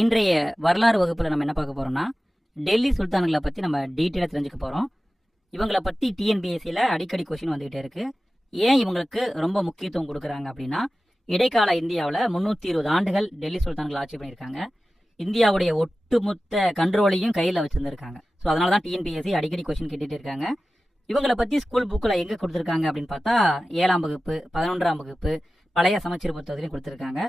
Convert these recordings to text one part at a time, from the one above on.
இன்றைய வரலாறு வகுப்பில் நம்ம என்ன பார்க்க போகிறோம்னா, டெல்லி சுல்தான்களை பற்றி நம்ம டீட்டெயிலாக தெரிஞ்சுக்க போகிறோம். இவங்களை பற்றி டிஎன்பிஎஸ்சியில் அடிக்கடி கொஷின் வந்துகிட்டே இருக்குது. ஏன் இவங்களுக்கு ரொம்ப முக்கியத்துவம் கொடுக்குறாங்க அப்படின்னா, இடைக்கால இந்தியாவில் 320 ஆண்டுகள் டெல்லி சுல்தான்கள் ஆட்சி பண்ணியிருக்காங்க. இந்தியாவுடைய ஒட்டுமொத்த கண்ட்ரோலையும் கையில் வச்சுருந்துருக்காங்க. ஸோ அதனால தான் டிஎன்பிஎஸ்சி அடிக்கடி கொஷின் கேட்டுகிட்டே இருக்காங்க. இவங்களை பற்றி ஸ்கூல் புக்கில் எங்கே கொடுத்துருக்காங்க அப்படின்னு பார்த்தா, 7ஆம் வகுப்பு 11ஆம் வகுப்பு பழைய சமச்சீர் புத்தகத்திலையும் கொடுத்துருக்காங்க.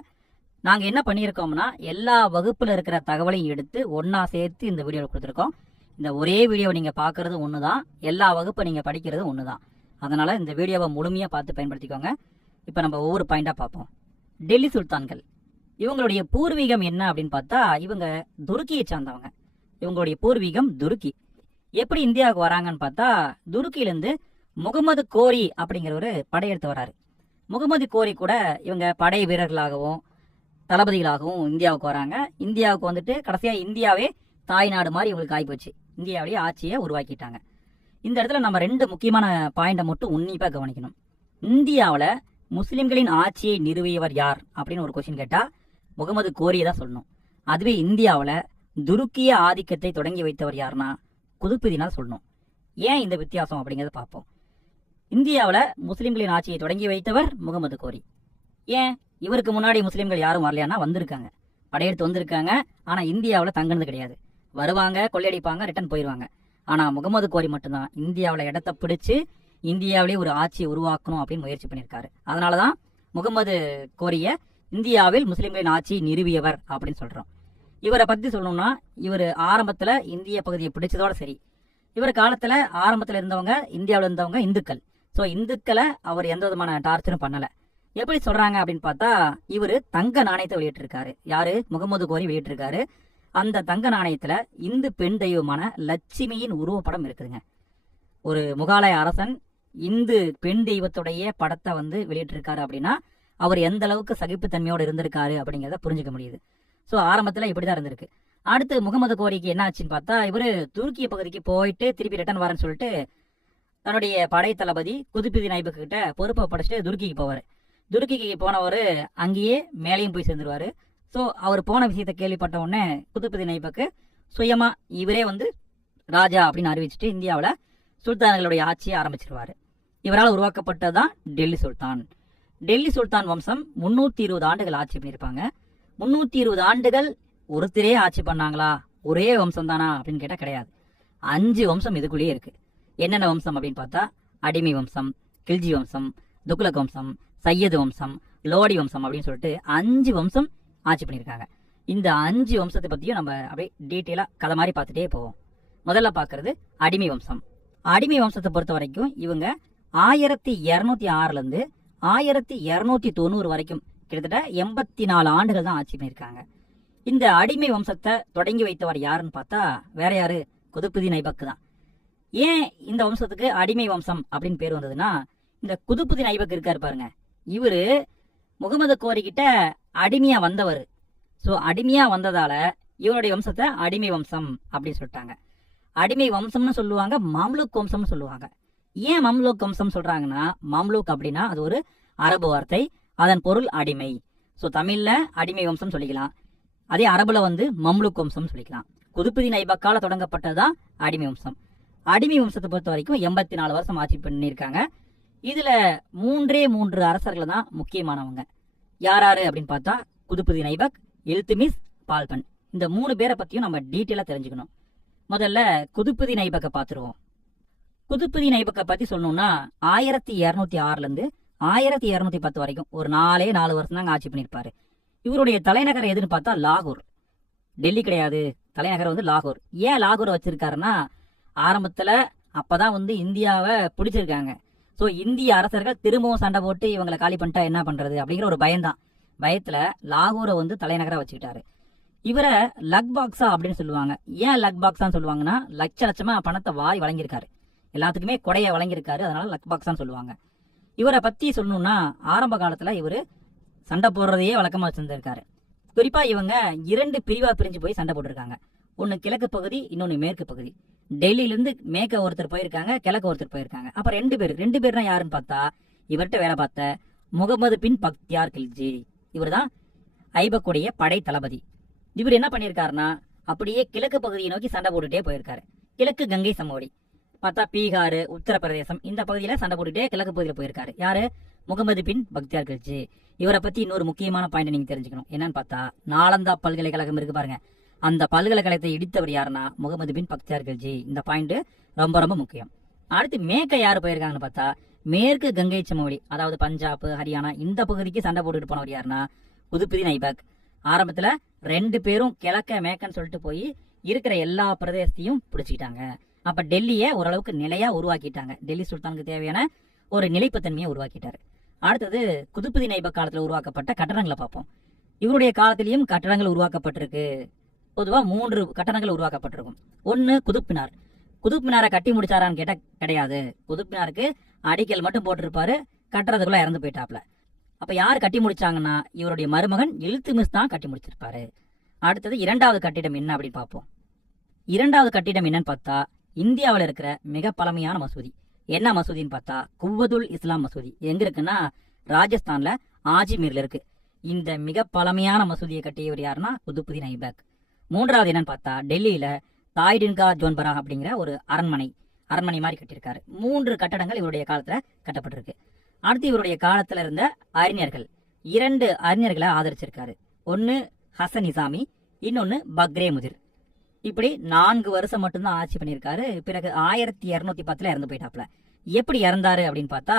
நாங்கள் என்ன பண்ணியிருக்கோம்னா, எல்லா வகுப்பில் இருக்கிற தகவலையும் எடுத்து ஒன்றா சேர்த்து இந்த வீடியோவில் கொடுத்துருக்கோம். இந்த ஒரே வீடியோவை நீங்கள் பார்க்குறது ஒன்று தான், எல்லா வகுப்பை நீங்கள் படிக்கிறது ஒன்று தான். அதனால் இந்த வீடியோவை முழுமையாக பார்த்து பயன்படுத்திக்கோங்க. இப்போ நம்ம ஒவ்வொரு பாயிண்டாக பார்ப்போம். டெல்லி சுல்தான்கள் இவங்களுடைய பூர்வீகம் என்ன அப்படின்னு பார்த்தா, இவங்க துருக்கியை சார்ந்தவங்க. இவங்களுடைய பூர்வீகம் துருக்கி. எப்படி இந்தியாவுக்கு வராங்கன்னு பார்த்தா, துருக்கியிலேருந்து முகமது கோரி அப்படிங்கிற ஒரு படையெடுத்து வராரு. முகமது கோரி கூட இவங்க படை வீரர்களாகவும் தளபதிகளாகவும் இந்தியாவுக்கு வராங்க. இந்தியாவுக்கு வந்துட்டு கடைசியாக இந்தியாவே தாய்நாடு மாதிரி இவங்களுக்கு ஆகிப்போச்சு. இந்தியாவுடைய ஆட்சியை உருவாக்கிட்டாங்க. இந்த இடத்துல நம்ம 2 முக்கியமான பாயிண்டை மட்டும் உன்னிப்பாக கவனிக்கணும். இந்தியாவில் முஸ்லிம்களின் ஆட்சியை நிறுவியவர் யார் அப்படின்னு ஒரு கொஸ்டின் கேட்டால் முகமது கோரியை தான் சொல்லணும். அதுவே இந்தியாவில் துருக்கிய ஆதிக்கத்தை தொடங்கி வைத்தவர் யாருன்னா குதுப்புதீனா சொல்லணும். ஏன் இந்த வித்தியாசம் அப்படிங்கிறத பார்ப்போம். இந்தியாவில் முஸ்லிம்களின் ஆட்சியை தொடங்கி வைத்தவர் முகமது கோரி. ஏன் இவருக்கு முன்னாடி முஸ்லீம்கள் யாரும் வரலையானா வந்திருக்காங்க, படையெடுத்து வந்திருக்காங்க. ஆனால் இந்தியாவில் தங்கினது கிடையாது. வருவாங்க, கொள்ளையடிப்பாங்க, ரிட்டர்ன் போயிடுவாங்க. ஆனால் முகமது கோரி மட்டும்தான் இந்தியாவில் இடத்த பிடிச்சு இந்தியாவிலே ஒரு ஆட்சியை உருவாக்கணும் அப்படின்னு முயற்சி பண்ணியிருக்காரு. அதனால தான் முகமது கோரிய இந்தியாவில் முஸ்லீம்களின் ஆட்சியை நிறுவியவர் அப்படின்னு சொல்கிறோம். இவரை பற்றி சொல்லணும்னா, இவர் ஆரம்பத்தில் இந்திய பகுதியை பிடிச்சதோட சரி, இவர் காலத்தில் ஆரம்பத்தில் இருந்தவங்க இந்தியாவில் இருந்தவங்க இந்துக்கள். ஸோ இந்துக்களை அவர் எந்த விதமான டார்ச்சரும் பண்ணலை. எப்படி சொல்றாங்க அப்படின்னு பார்த்தா, இவர் தங்க நாணயத்தை வெளியிட்டிருக்காரு. யாரு? முகமது கோரி வெளியிட்டிருக்காரு. அந்த தங்க நாணயத்துல இந்து பெண் தெய்வமான லட்சுமியின் உருவப்படம் இருக்குதுங்க. ஒரு முகாலய அரசன் இந்து பெண் தெய்வத்துடைய படத்தை வெளியிட்டிருக்காரு அப்படின்னா அவர் எந்த அளவுக்கு சகிப்புத்தன்மையோடு இருந்திருக்காரு அப்படிங்கிறத புரிஞ்சுக்க முடியுது. ஸோ ஆரம்பத்தில் இப்படிதான் இருந்திருக்கு. அடுத்து முகமது கோரிக்கு என்ன ஆச்சுன்னு பார்த்தா, இவர் துருக்கிய பகுதிக்கு போயிட்டு திருப்பி ரிட்டர்ன் வரேன்னு சொல்லிட்டு தன்னுடைய படை தளபதி குதுப்புதீன் ஐபக் கிட்ட பொறுப்பை படைச்சிட்டு துருக்கிக்கு போவார். துருக்கிக்கு போனவர் அங்கேயே மேலேயும் போய் சேர்ந்துருவார். ஸோ அவர் போன விஷயத்தை கேள்விப்பட்ட உடனே குதுப்புதீன் ஐபக்கு சுயமாக இவரே ராஜா அப்படின்னு அறிவிச்சுட்டு இந்தியாவில் சுல்தான்களுடைய ஆட்சியை ஆரம்பிச்சிருவார். இவரால் உருவாக்கப்பட்டது தான் டெல்லி சுல்தான். டெல்லி சுல்தான் வம்சம் 320 ஆண்டுகள் ஆட்சி பண்ணியிருப்பாங்க. 320 ஆண்டுகள் ஒருத்தரே ஆட்சி பண்ணாங்களா, ஒரே வம்சம் தானா அப்படின்னு கேட்டால் கிடையாது. 5 வம்சம் இதுக்குள்ளேயே இருக்குது. என்னென்ன வம்சம் அப்படின்னு பார்த்தா, அடிமை வம்சம், கில்ஜி வம்சம், துக்ளக் வம்சம், சையது வம்சம், லோடி வம்சம் அப்படின்னு சொல்லிட்டு 5 வம்சம் ஆட்சி பண்ணியிருக்காங்க. இந்த 5 வம்சத்தை பற்றியும் நம்ம அப்படியே டீட்டெயிலாக கதை மாதிரி பார்த்துட்டே போவோம். முதல்ல பார்க்கறது அடிமை வம்சம். அடிமை வம்சத்தை பொறுத்த வரைக்கும் இவங்க 1206லேருந்து 1290 வரைக்கும் கிட்டத்தட்ட 84 ஆண்டுகள் தான் ஆட்சி பண்ணியிருக்காங்க. இந்த அடிமை வம்சத்தை தொடங்கி வைத்தவர் யாருன்னு பார்த்தா வேற யாரு? குதுப்புதீன் ஐபக் தான். ஏன் இந்த வம்சத்துக்கு அடிமை வம்சம் அப்படின்னு பேர் வந்ததுன்னா, இந்த குதுப்புதீன் ஐபக் இருக்காரு பாருங்க, இவரு முகமது கோரிக்கிட்ட அடிமையா வந்தவர். ஸோ அடிமையா வந்ததால இவருடைய வம்சத்தை அடிமை வம்சம் அப்படின்னு சொல்லிட்டாங்க. அடிமை வம்சம்னு சொல்லுவாங்க, மம்லூக் வம்சம்னு சொல்லுவாங்க. ஏன் மம்லூக் வம்சம் சொல்றாங்கன்னா, மம்லூக் அப்படின்னா அது ஒரு அரபு வார்த்தை, அதன் பொருள் அடிமை. ஸோ தமிழ்ல அடிமை வம்சம் சொல்லிக்கலாம், அதே அரபுல மம்லூக் வம்சம் சொல்லிக்கலாம். குதுப்புதீன் ஐபக்கால தொடங்கப்பட்டதுதான் அடிமை வம்சம். அடிமை வம்சத்தை பொறுத்த வரைக்கும் 84 வருஷம் ஆட்சி பண்ணியிருக்காங்க. இதுல 3 அரசர்கள் தான் முக்கியமானவங்க. யாராரு அப்படின்னு பார்த்தா, குதுப்புதீன் ஐபக், இல்துமிஸ், பால்பன். இந்த 3 பேரை பத்தியும் நம்ம டீட்டெயிலா தெரிஞ்சுக்கணும். முதல்ல குதுப்புதீன் ஐபக்கை பார்த்துருவோம். குதுப்புதீன் ஐபக்கை பத்தி சொல்லணும்னா, 1206லேருந்து 1210 வரைக்கும் ஒரு 4 வருஷம் தாங்க ஆட்சி பண்ணியிருப்பாரு. இவருடைய தலைநகரம் எதுன்னு பார்த்தா லாகூர். டெல்லி கிடையாது, தலைநகரம் லாகூர். ஏன் லாகூரை வச்சிருக்காருன்னா, ஆரம்பத்துல அப்பதான் இந்தியாவை பிடிச்சிருக்காங்க. ஸோ இந்திய அரசர்கள் திரும்பவும் சண்டை போட்டு இவங்களை காலி பண்ணிட்டா என்ன பண்றது அப்படிங்கிற ஒரு பயம்தான். பயத்துல லாகூரை தலைநகரா வச்சுக்கிட்டாரு. இவரை லக்பாக்ஸா அப்படின்னு சொல்லுவாங்க. ஏன் லக்பாக்ஸான்னு சொல்லுவாங்கன்னா, லட்சமா பணத்தை வாரி வழங்கியிருக்காரு, எல்லாத்துக்குமே கொடையை வழங்கியிருக்காரு, அதனால லக்பாக்ஸான்னு சொல்லுவாங்க. இவரை பத்தி சொல்லணும்னா, ஆரம்ப காலத்துல இவரு சண்டை போடுறதையே வழக்கமா வச்சிருந்திருக்காரு. குறிப்பா இவங்க 2 பிரிவா பிரிஞ்சு போய் சண்டை போட்டிருக்காங்க. ஒன்னு கிழக்கு பகுதி, இன்னொன்னு மேற்கு பகுதி. டெல்லியிலிருந்து மேற்க ஒருத்தர் போயிருக்காங்க, கிழக்கு ஒருத்தர் போயிருக்காங்க. அப்ப 2 பேர்னா யாருன்னு பார்த்தா, இவர்கிட்ட வேலை பார்த்த முகமது பின் பக்தியார் கில்ஜி, இவர் தான் ஐபக்குடைய படை தளபதி. இவர் என்ன பண்ணியிருக்காருன்னா அப்படியே கிழக்கு பகுதியை நோக்கி சண்டை போட்டுட்டே போயிருக்காரு. கிழக்கு கங்கை சமவெளி பார்த்தா பீகார், உத்தரப்பிரதேசம் இந்த பகுதியில சண்டை போட்டுட்டே கிழக்கு பகுதியில் போயிருக்காரு. யாரு? முகமது பின் பக்தியார் கில்ஜி. இவரை பத்தி இன்னொரு முக்கியமான பாயிண்ட் நீங்க தெரிஞ்சுக்கணும். என்னன்னு பார்த்தா நாலந்தா பல்கலைக்கழகம் இருக்கு பாருங்க, அந்த பல்கலைக்கழகத்தை இடித்தவர் யாருன்னா முகமது பின் பக்தியார் கில்ஜி. இந்த பாயிண்ட் ரொம்ப ரொம்ப முக்கியம். அடுத்து மேற்க யாரு போயிருக்காங்கன்னு பார்த்தா மேற்கு கங்கை சமவெளி, அதாவது பஞ்சாப், ஹரியானா இந்த பகுதிக்கு சண்டை போட்டுட்டு போனவர் யாருன்னா குதுப்புதீன் ஐபக். ஆரம்பத்துல 2 பேரும் கிழக்க மேக்கன்னு சொல்லிட்டு போய் இருக்கிற எல்லா பிரதேசத்தையும் பிடிச்சிக்கிட்டாங்க. அப்ப டெல்லியை ஓரளவுக்கு நிலையா உருவாக்கிட்டாங்க. டெல்லி சுல்தானுக்கு தேவையான ஒரு நிலைப்புத்தன்மையை உருவாக்கிட்டாரு. அடுத்தது குதுப்புதீன் ஐபக் காலத்துல உருவாக்கப்பட்ட கட்டடங்களை பார்ப்போம். இவருடைய காலத்திலையும் கட்டடங்கள் உருவாக்கப்பட்டிருக்கு. பொதுவா 3 கட்டடங்கள் உருவாக்கப்பட்டிருக்கும். ஒன்னு குதுப்மினார். குதுப்மினாரை கட்டி முடிச்சாரான்னு கேட்டா கிடையாது. குதுப்மினாருக்கு அடிக்கல் மட்டும் போட்டிருப்பாரு, கட்டுறதுக்குள்ள இறந்து போயிட்டாப்ல. அப்ப யார் கட்டி முடிச்சாங்கன்னா இவருடைய மருமகன் இல்துமிஸ் தான் கட்டி முடிச்சிருப்பாரு. அடுத்தது 2வது கட்டிடம் என்ன அப்படின்னு பார்ப்போம். 2வது கட்டிடம் என்னன்னு பார்த்தா இந்தியாவில் இருக்கிற மிக பழமையான மசூதி. என்ன மசூதின்னு பார்த்தா குவ்வதுல் இஸ்லாம் மசூதி. எங்க இருக்குன்னா ராஜஸ்தான்ல ஆஜ்மீர்ல இருக்கு. இந்த மிக பழமையான மசூதியை கட்டியவர் யாருன்னா குதுப்புதீன் ஐபக். 3வது என்னன்னு பார்த்தா டெல்லியில தாய்டின்கா ஜோன்பரா அப்படிங்கிற ஒரு அரண்மனை மாதிரி கட்டியிருக்காரு. 3 கட்டடங்கள் இவருடைய காலத்துல கட்டப்பட்டிருக்கு. அடுத்து இவருடைய காலத்துல இருந்த அறிஞர்கள் 2 அறிஞர்களை ஆதரிச்சிருக்காரு. ஒன்னு ஹசன் நிசாமி, இன்னொன்னு பக்ரே முதிர். இப்படி 4 வருஷம் மட்டும்தான் ஆட்சி பண்ணியிருக்காரு. பிறகு 1210 இறந்து போயிட்டாப்ல. எப்படி இறந்தாரு அப்படின்னு பார்த்தா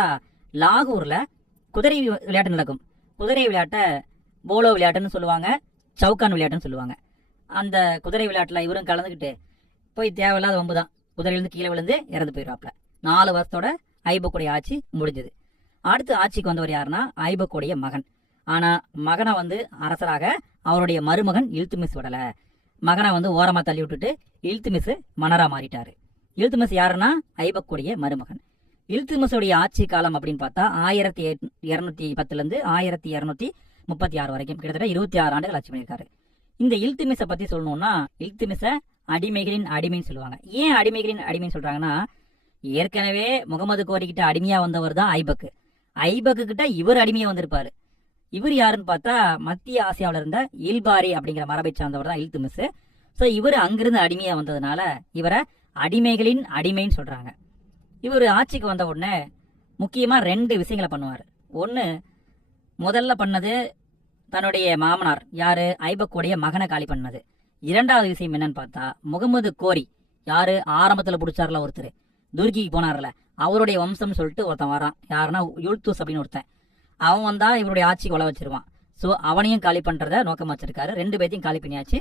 லாகூர்ல குதிரை விளையாட்டு நடக்கும். குதிரை விளையாட்டை போலோ விளையாட்டுன்னு சொல்லுவாங்க, சவுக்கான் விளையாட்டுன்னு சொல்லுவாங்க. அந்த குதிரை விளையாட்டுல இவரும் கலந்துக்கிட்டு போய் தேவையில்லாத வம்பு தான், குதிரையிலிருந்து கீழே விழுந்து இறந்து போயிடுவாப்ல. 4 வருஷத்தோட ஐபக்குடைய ஆட்சி முடிஞ்சது. அடுத்து ஆட்சிக்கு வந்தவர் யாருன்னா ஐபக்குடைய மகன். ஆனா மகனை அரசராக அவருடைய மருமகன் இல்துமிஸ் விடல. மகனை ஓரமா தள்ளி விட்டுட்டு இல்துமிஸ் மன்னரா மாறிட்டாரு. இல்துமிஸ் யாருன்னா ஐபக்குடைய மருமகன். இல்துமிஸுடைய ஆட்சி காலம் அப்படின்னு பார்த்தா 1210 1236 வரைக்கும் கிட்டத்தட்ட 26 ஆண்டுகள் ஆட்சி பண்ணியிருக்காரு. இந்த இல்துமிஸை பத்தி சொல்லணும்னா இல்துமிஸை அடிமைகளின் அடிமைன்னு சொல்லுவாங்க. ஏன் அடிமைகளின் அடிமைன்னு சொல்றாங்கன்னா ஏற்கனவே முகமது கோரி கிட்ட அடிமையா வந்தவர் தான் ஐபக்கு. ஐபக்கு கிட்ட இவர் அடிமையா வந்திருப்பாரு. இவர் யாருன்னு பார்த்தா மத்திய ஆசியாவில இருந்த இல்பாரி அப்படிங்கிற மரபை சார்ந்தவர் தான் இல்துமிஸ். ஸோ இவர் அங்கிருந்து அடிமையா வந்ததுனால இவரை அடிமைகளின் அடிமைன்னு சொல்றாங்க. இவர் ஆட்சிக்கு வந்த உடனே முக்கியமா 2 விஷயங்களை பண்ணுவார். ஒன்று, முதல்ல பண்ணது தன்னுடைய மாமனார் யாரு ஐபக்குடைய மகனை காலி பண்ணது. 2வது விஷயம் என்னன்னு பார்த்தா முகமது கோரி யாரு ஆரம்பத்துல பிடிச்சார்ல ஒருத்தர், துர்கிக்கு போனார்ல, அவருடைய வம்சம் சொல்லிட்டு ஒருத்தன் வரான். யாருன்னா யுல்துஸ் அப்படின்னு ஒருத்தன். அவன் வந்தா இவருடைய ஆட்சிக்கு உள்ள வச்சிருவான். ஸோ அவனையும் காலி பண்றத நோக்கம் வச்சிருக்காரு. 2 பேத்தையும் காலி பண்ணியாச்சு.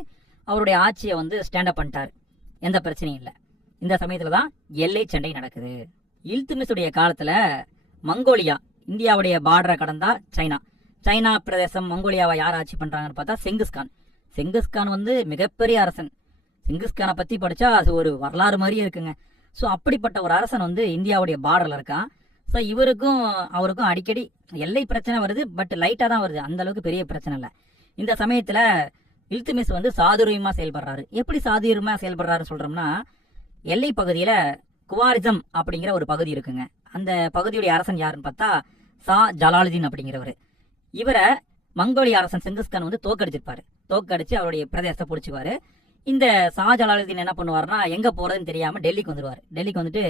அவருடைய ஆட்சியை ஸ்டாண்டப் பண்ணிட்டாரு. எந்த பிரச்சனையும் இல்லை. இந்த சமயத்துல தான் எல்லை சண்டை நடக்குது. இல்துமிஸுடைய காலத்துல மங்கோலியா, இந்தியாவுடைய பார்டரை கடந்தா சைனா பிரதேசம் மங்கோலியாவை யார் ஆட்சி பண்றாங்கன்னு பார்த்தா செங்கிஸ்கான். செங்கிஸ்கான் மிகப்பெரிய அரசன். செங்கிஸ்கானை பத்தி படிச்சா அது ஒரு வரலாறு மாதிரியே இருக்குங்க. ஸோ அப்படிப்பட்ட ஒரு அரசன் இந்தியாவுடைய பார்டர்ல இருக்கான். ஸோ இவருக்கும் அவருக்கும் அடிக்கடி எல்லை பிரச்சனை வருது. பட் லைட்டா தான் வருது, அந்த அளவுக்கு பெரிய பிரச்சனை இல்லை. இந்த சமயத்துல இல்துமிஸ் சாதுரியமா செயல்படுறாரு. எப்படி சாதுரியமா செயல்படுறாரு சொல்றோம்னா எல்லை பகுதியில குவாரிசம் அப்படிங்கிற ஒரு பகுதி இருக்குங்க. அந்த பகுதியுடைய அரசன் யாருன்னு பார்த்தா சா ஜலாலுதீன் அப்படிங்கிறவர். இவரை மங்கோலிய அரசன் செங்கிஸ்கான் தோக்கடிச்சிருப்பாரு. தோக்கடிச்சு அவருடைய பிரதேசத்தை பிடிச்சிக்குவாரு. இந்த சா ஜலாலுதீன் என்ன பண்ணுவாருன்னா எங்க போறதுன்னு தெரியாம டெல்லிக்கு வந்துருவாரு. டெல்லிக்கு வந்துட்டு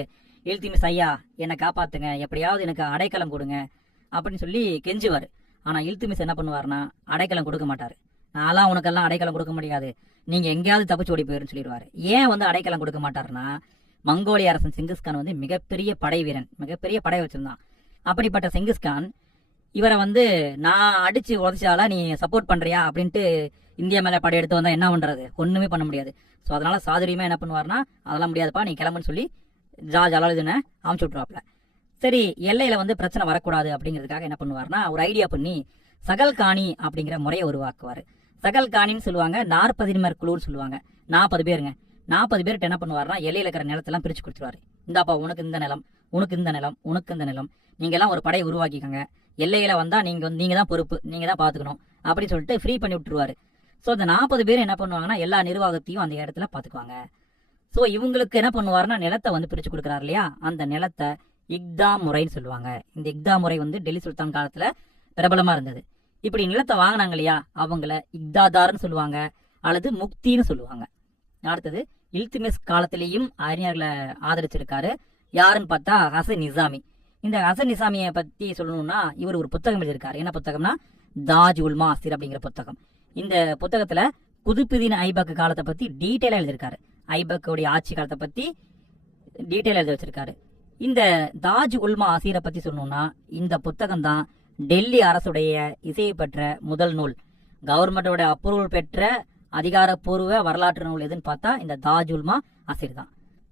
இல்துமிஸ் ஐயா என்னை காப்பாத்துங்க, எப்படியாவது எனக்கு அடைக்கலம் கொடுங்க அப்படின்னு சொல்லி கெஞ்சுவாரு. ஆனா இல்துமிஸ் என்ன பண்ணுவாருன்னா அடைக்கலம் கொடுக்க மாட்டாரு. நான்லாம் உனக்கெல்லாம் அடைக்கலம் கொடுக்க முடியாது, நீங்க எங்கேயாவது தப்பிச்சு ஓடி போயிருன்னு சொல்லிடுவாரு. ஏன் அடைக்கலம் கொடுக்க மாட்டாருன்னா மங்கோலிய அரசன் செங்கிஸ்கான் மிகப்பெரிய படை வீரன், மிகப்பெரிய படை வச்சிருந்தான். அப்படிப்பட்ட செங்கிஸ்கான் இவரை நான் அடிச்சு உதச்சாலா நீ சப்போர்ட் பண்றியா அப்படின்ட்டு இந்தியா மேல படையெடுத்து வந்தா என்ன பண்றது, ஒண்ணுமே பண்ண முடியாது. ஸோ அதனால சாதுரியமா என்ன பண்ணுவார்னா அதெல்லாம் முடியாதுப்பா நீ கிளம்புன்னு சொல்லி ஜலாலுதீனை அமுச்சு விட்டுருவாப்ல. சரி, எல்லையில பிரச்சனை வரக்கூடாது அப்படிங்கிறதுக்காக என்ன பண்ணுவார்னா ஒரு ஐடியா பண்ணி சகல்காணி அப்படிங்கிற முறையை உருவாக்குவாரு. சகல்காணின்னு சொல்லுவாங்க, 40 குழுன்னு சொல்லுவாங்க. 40 பேருங்க. 40 பேர்கிட்ட என்ன பண்ணுவாருன்னா எல்லையில இருக்கிற நிலத்தெல்லாம் பிரிச்சு கொடுத்துருவாரு. இந்தாப்பா உனக்கு இந்த நிலம், உனக்கு இந்த நிலம், உனக்கு இந்த நிலம், நீங்க எல்லாம் ஒரு படையை உருவாக்கிக்கோங்க, எல்லையில வந்தா நீங்க தான் பொறுப்பு, நீங்க தான் பாத்துக்கணும் அப்படின்னு சொல்லிட்டு ஃப்ரீ பண்ணி விட்டுருவாரு. ஸோ அந்த 40 பேர் என்ன பண்ணுவாங்கன்னா எல்லா நிர்வாகத்தையும் அந்த இடத்துல பாத்துக்குவாங்க. ஸோ இவங்களுக்கு என்ன பண்ணுவாருன்னா நிலத்தை பிரிச்சு கொடுக்குறாரு இல்லையா, அந்த நிலத்தை இக்தா முறைன்னு சொல்லுவாங்க. இந்த இக்தா முறை டெல்லி சுல்தான் காலத்துல பிரபலமா இருந்தது. இப்படி நிலத்தை வாங்கினாங்க இல்லையா அவங்கள இக்தாதார்னு சொல்லுவாங்க. அல்லது முக்தின்னு சொல்லுவாங்க. அடுத்தது இல்துமிஸ் காலத்திலேயும் அறிஞர்களை ஆதரிச்சிருக்காரு. யாருன்னு பார்த்தா ஹசன் நிசாமி. இந்த ஹசன் நிசாமியை பத்தி சொல்லணும்னா இவர் ஒரு புத்தகம் எழுதியிருக்காரு. என்ன புத்தகம்னா தாஜ் உல் மாசிர் அப்படிங்கிற புத்தகம். இந்த புத்தகத்துல குதுப்புதீன் ஐபக் காலத்தை பத்தி டீட்டெயிலா எழுதியிருக்காரு. ஐபக்குடைய ஆட்சி காலத்தை பத்தி டீட்டெயிலா எழுதி வச்சிருக்காரு. இந்த தாஜ் உல் மாசிரை பத்தி சொல்லணும்னா இந்த புத்தகம் தான் டெல்லி அரசுடைய இசையை பெற்ற முதல் நூல். கவர்மெண்டோட அப்ரூவல் பெற்ற அதிகாரப்பூர்வ வரலாற்று நூல் எதுன்னு பார்த்தா இந்த தாஜ் உல் மாசிர் தான்.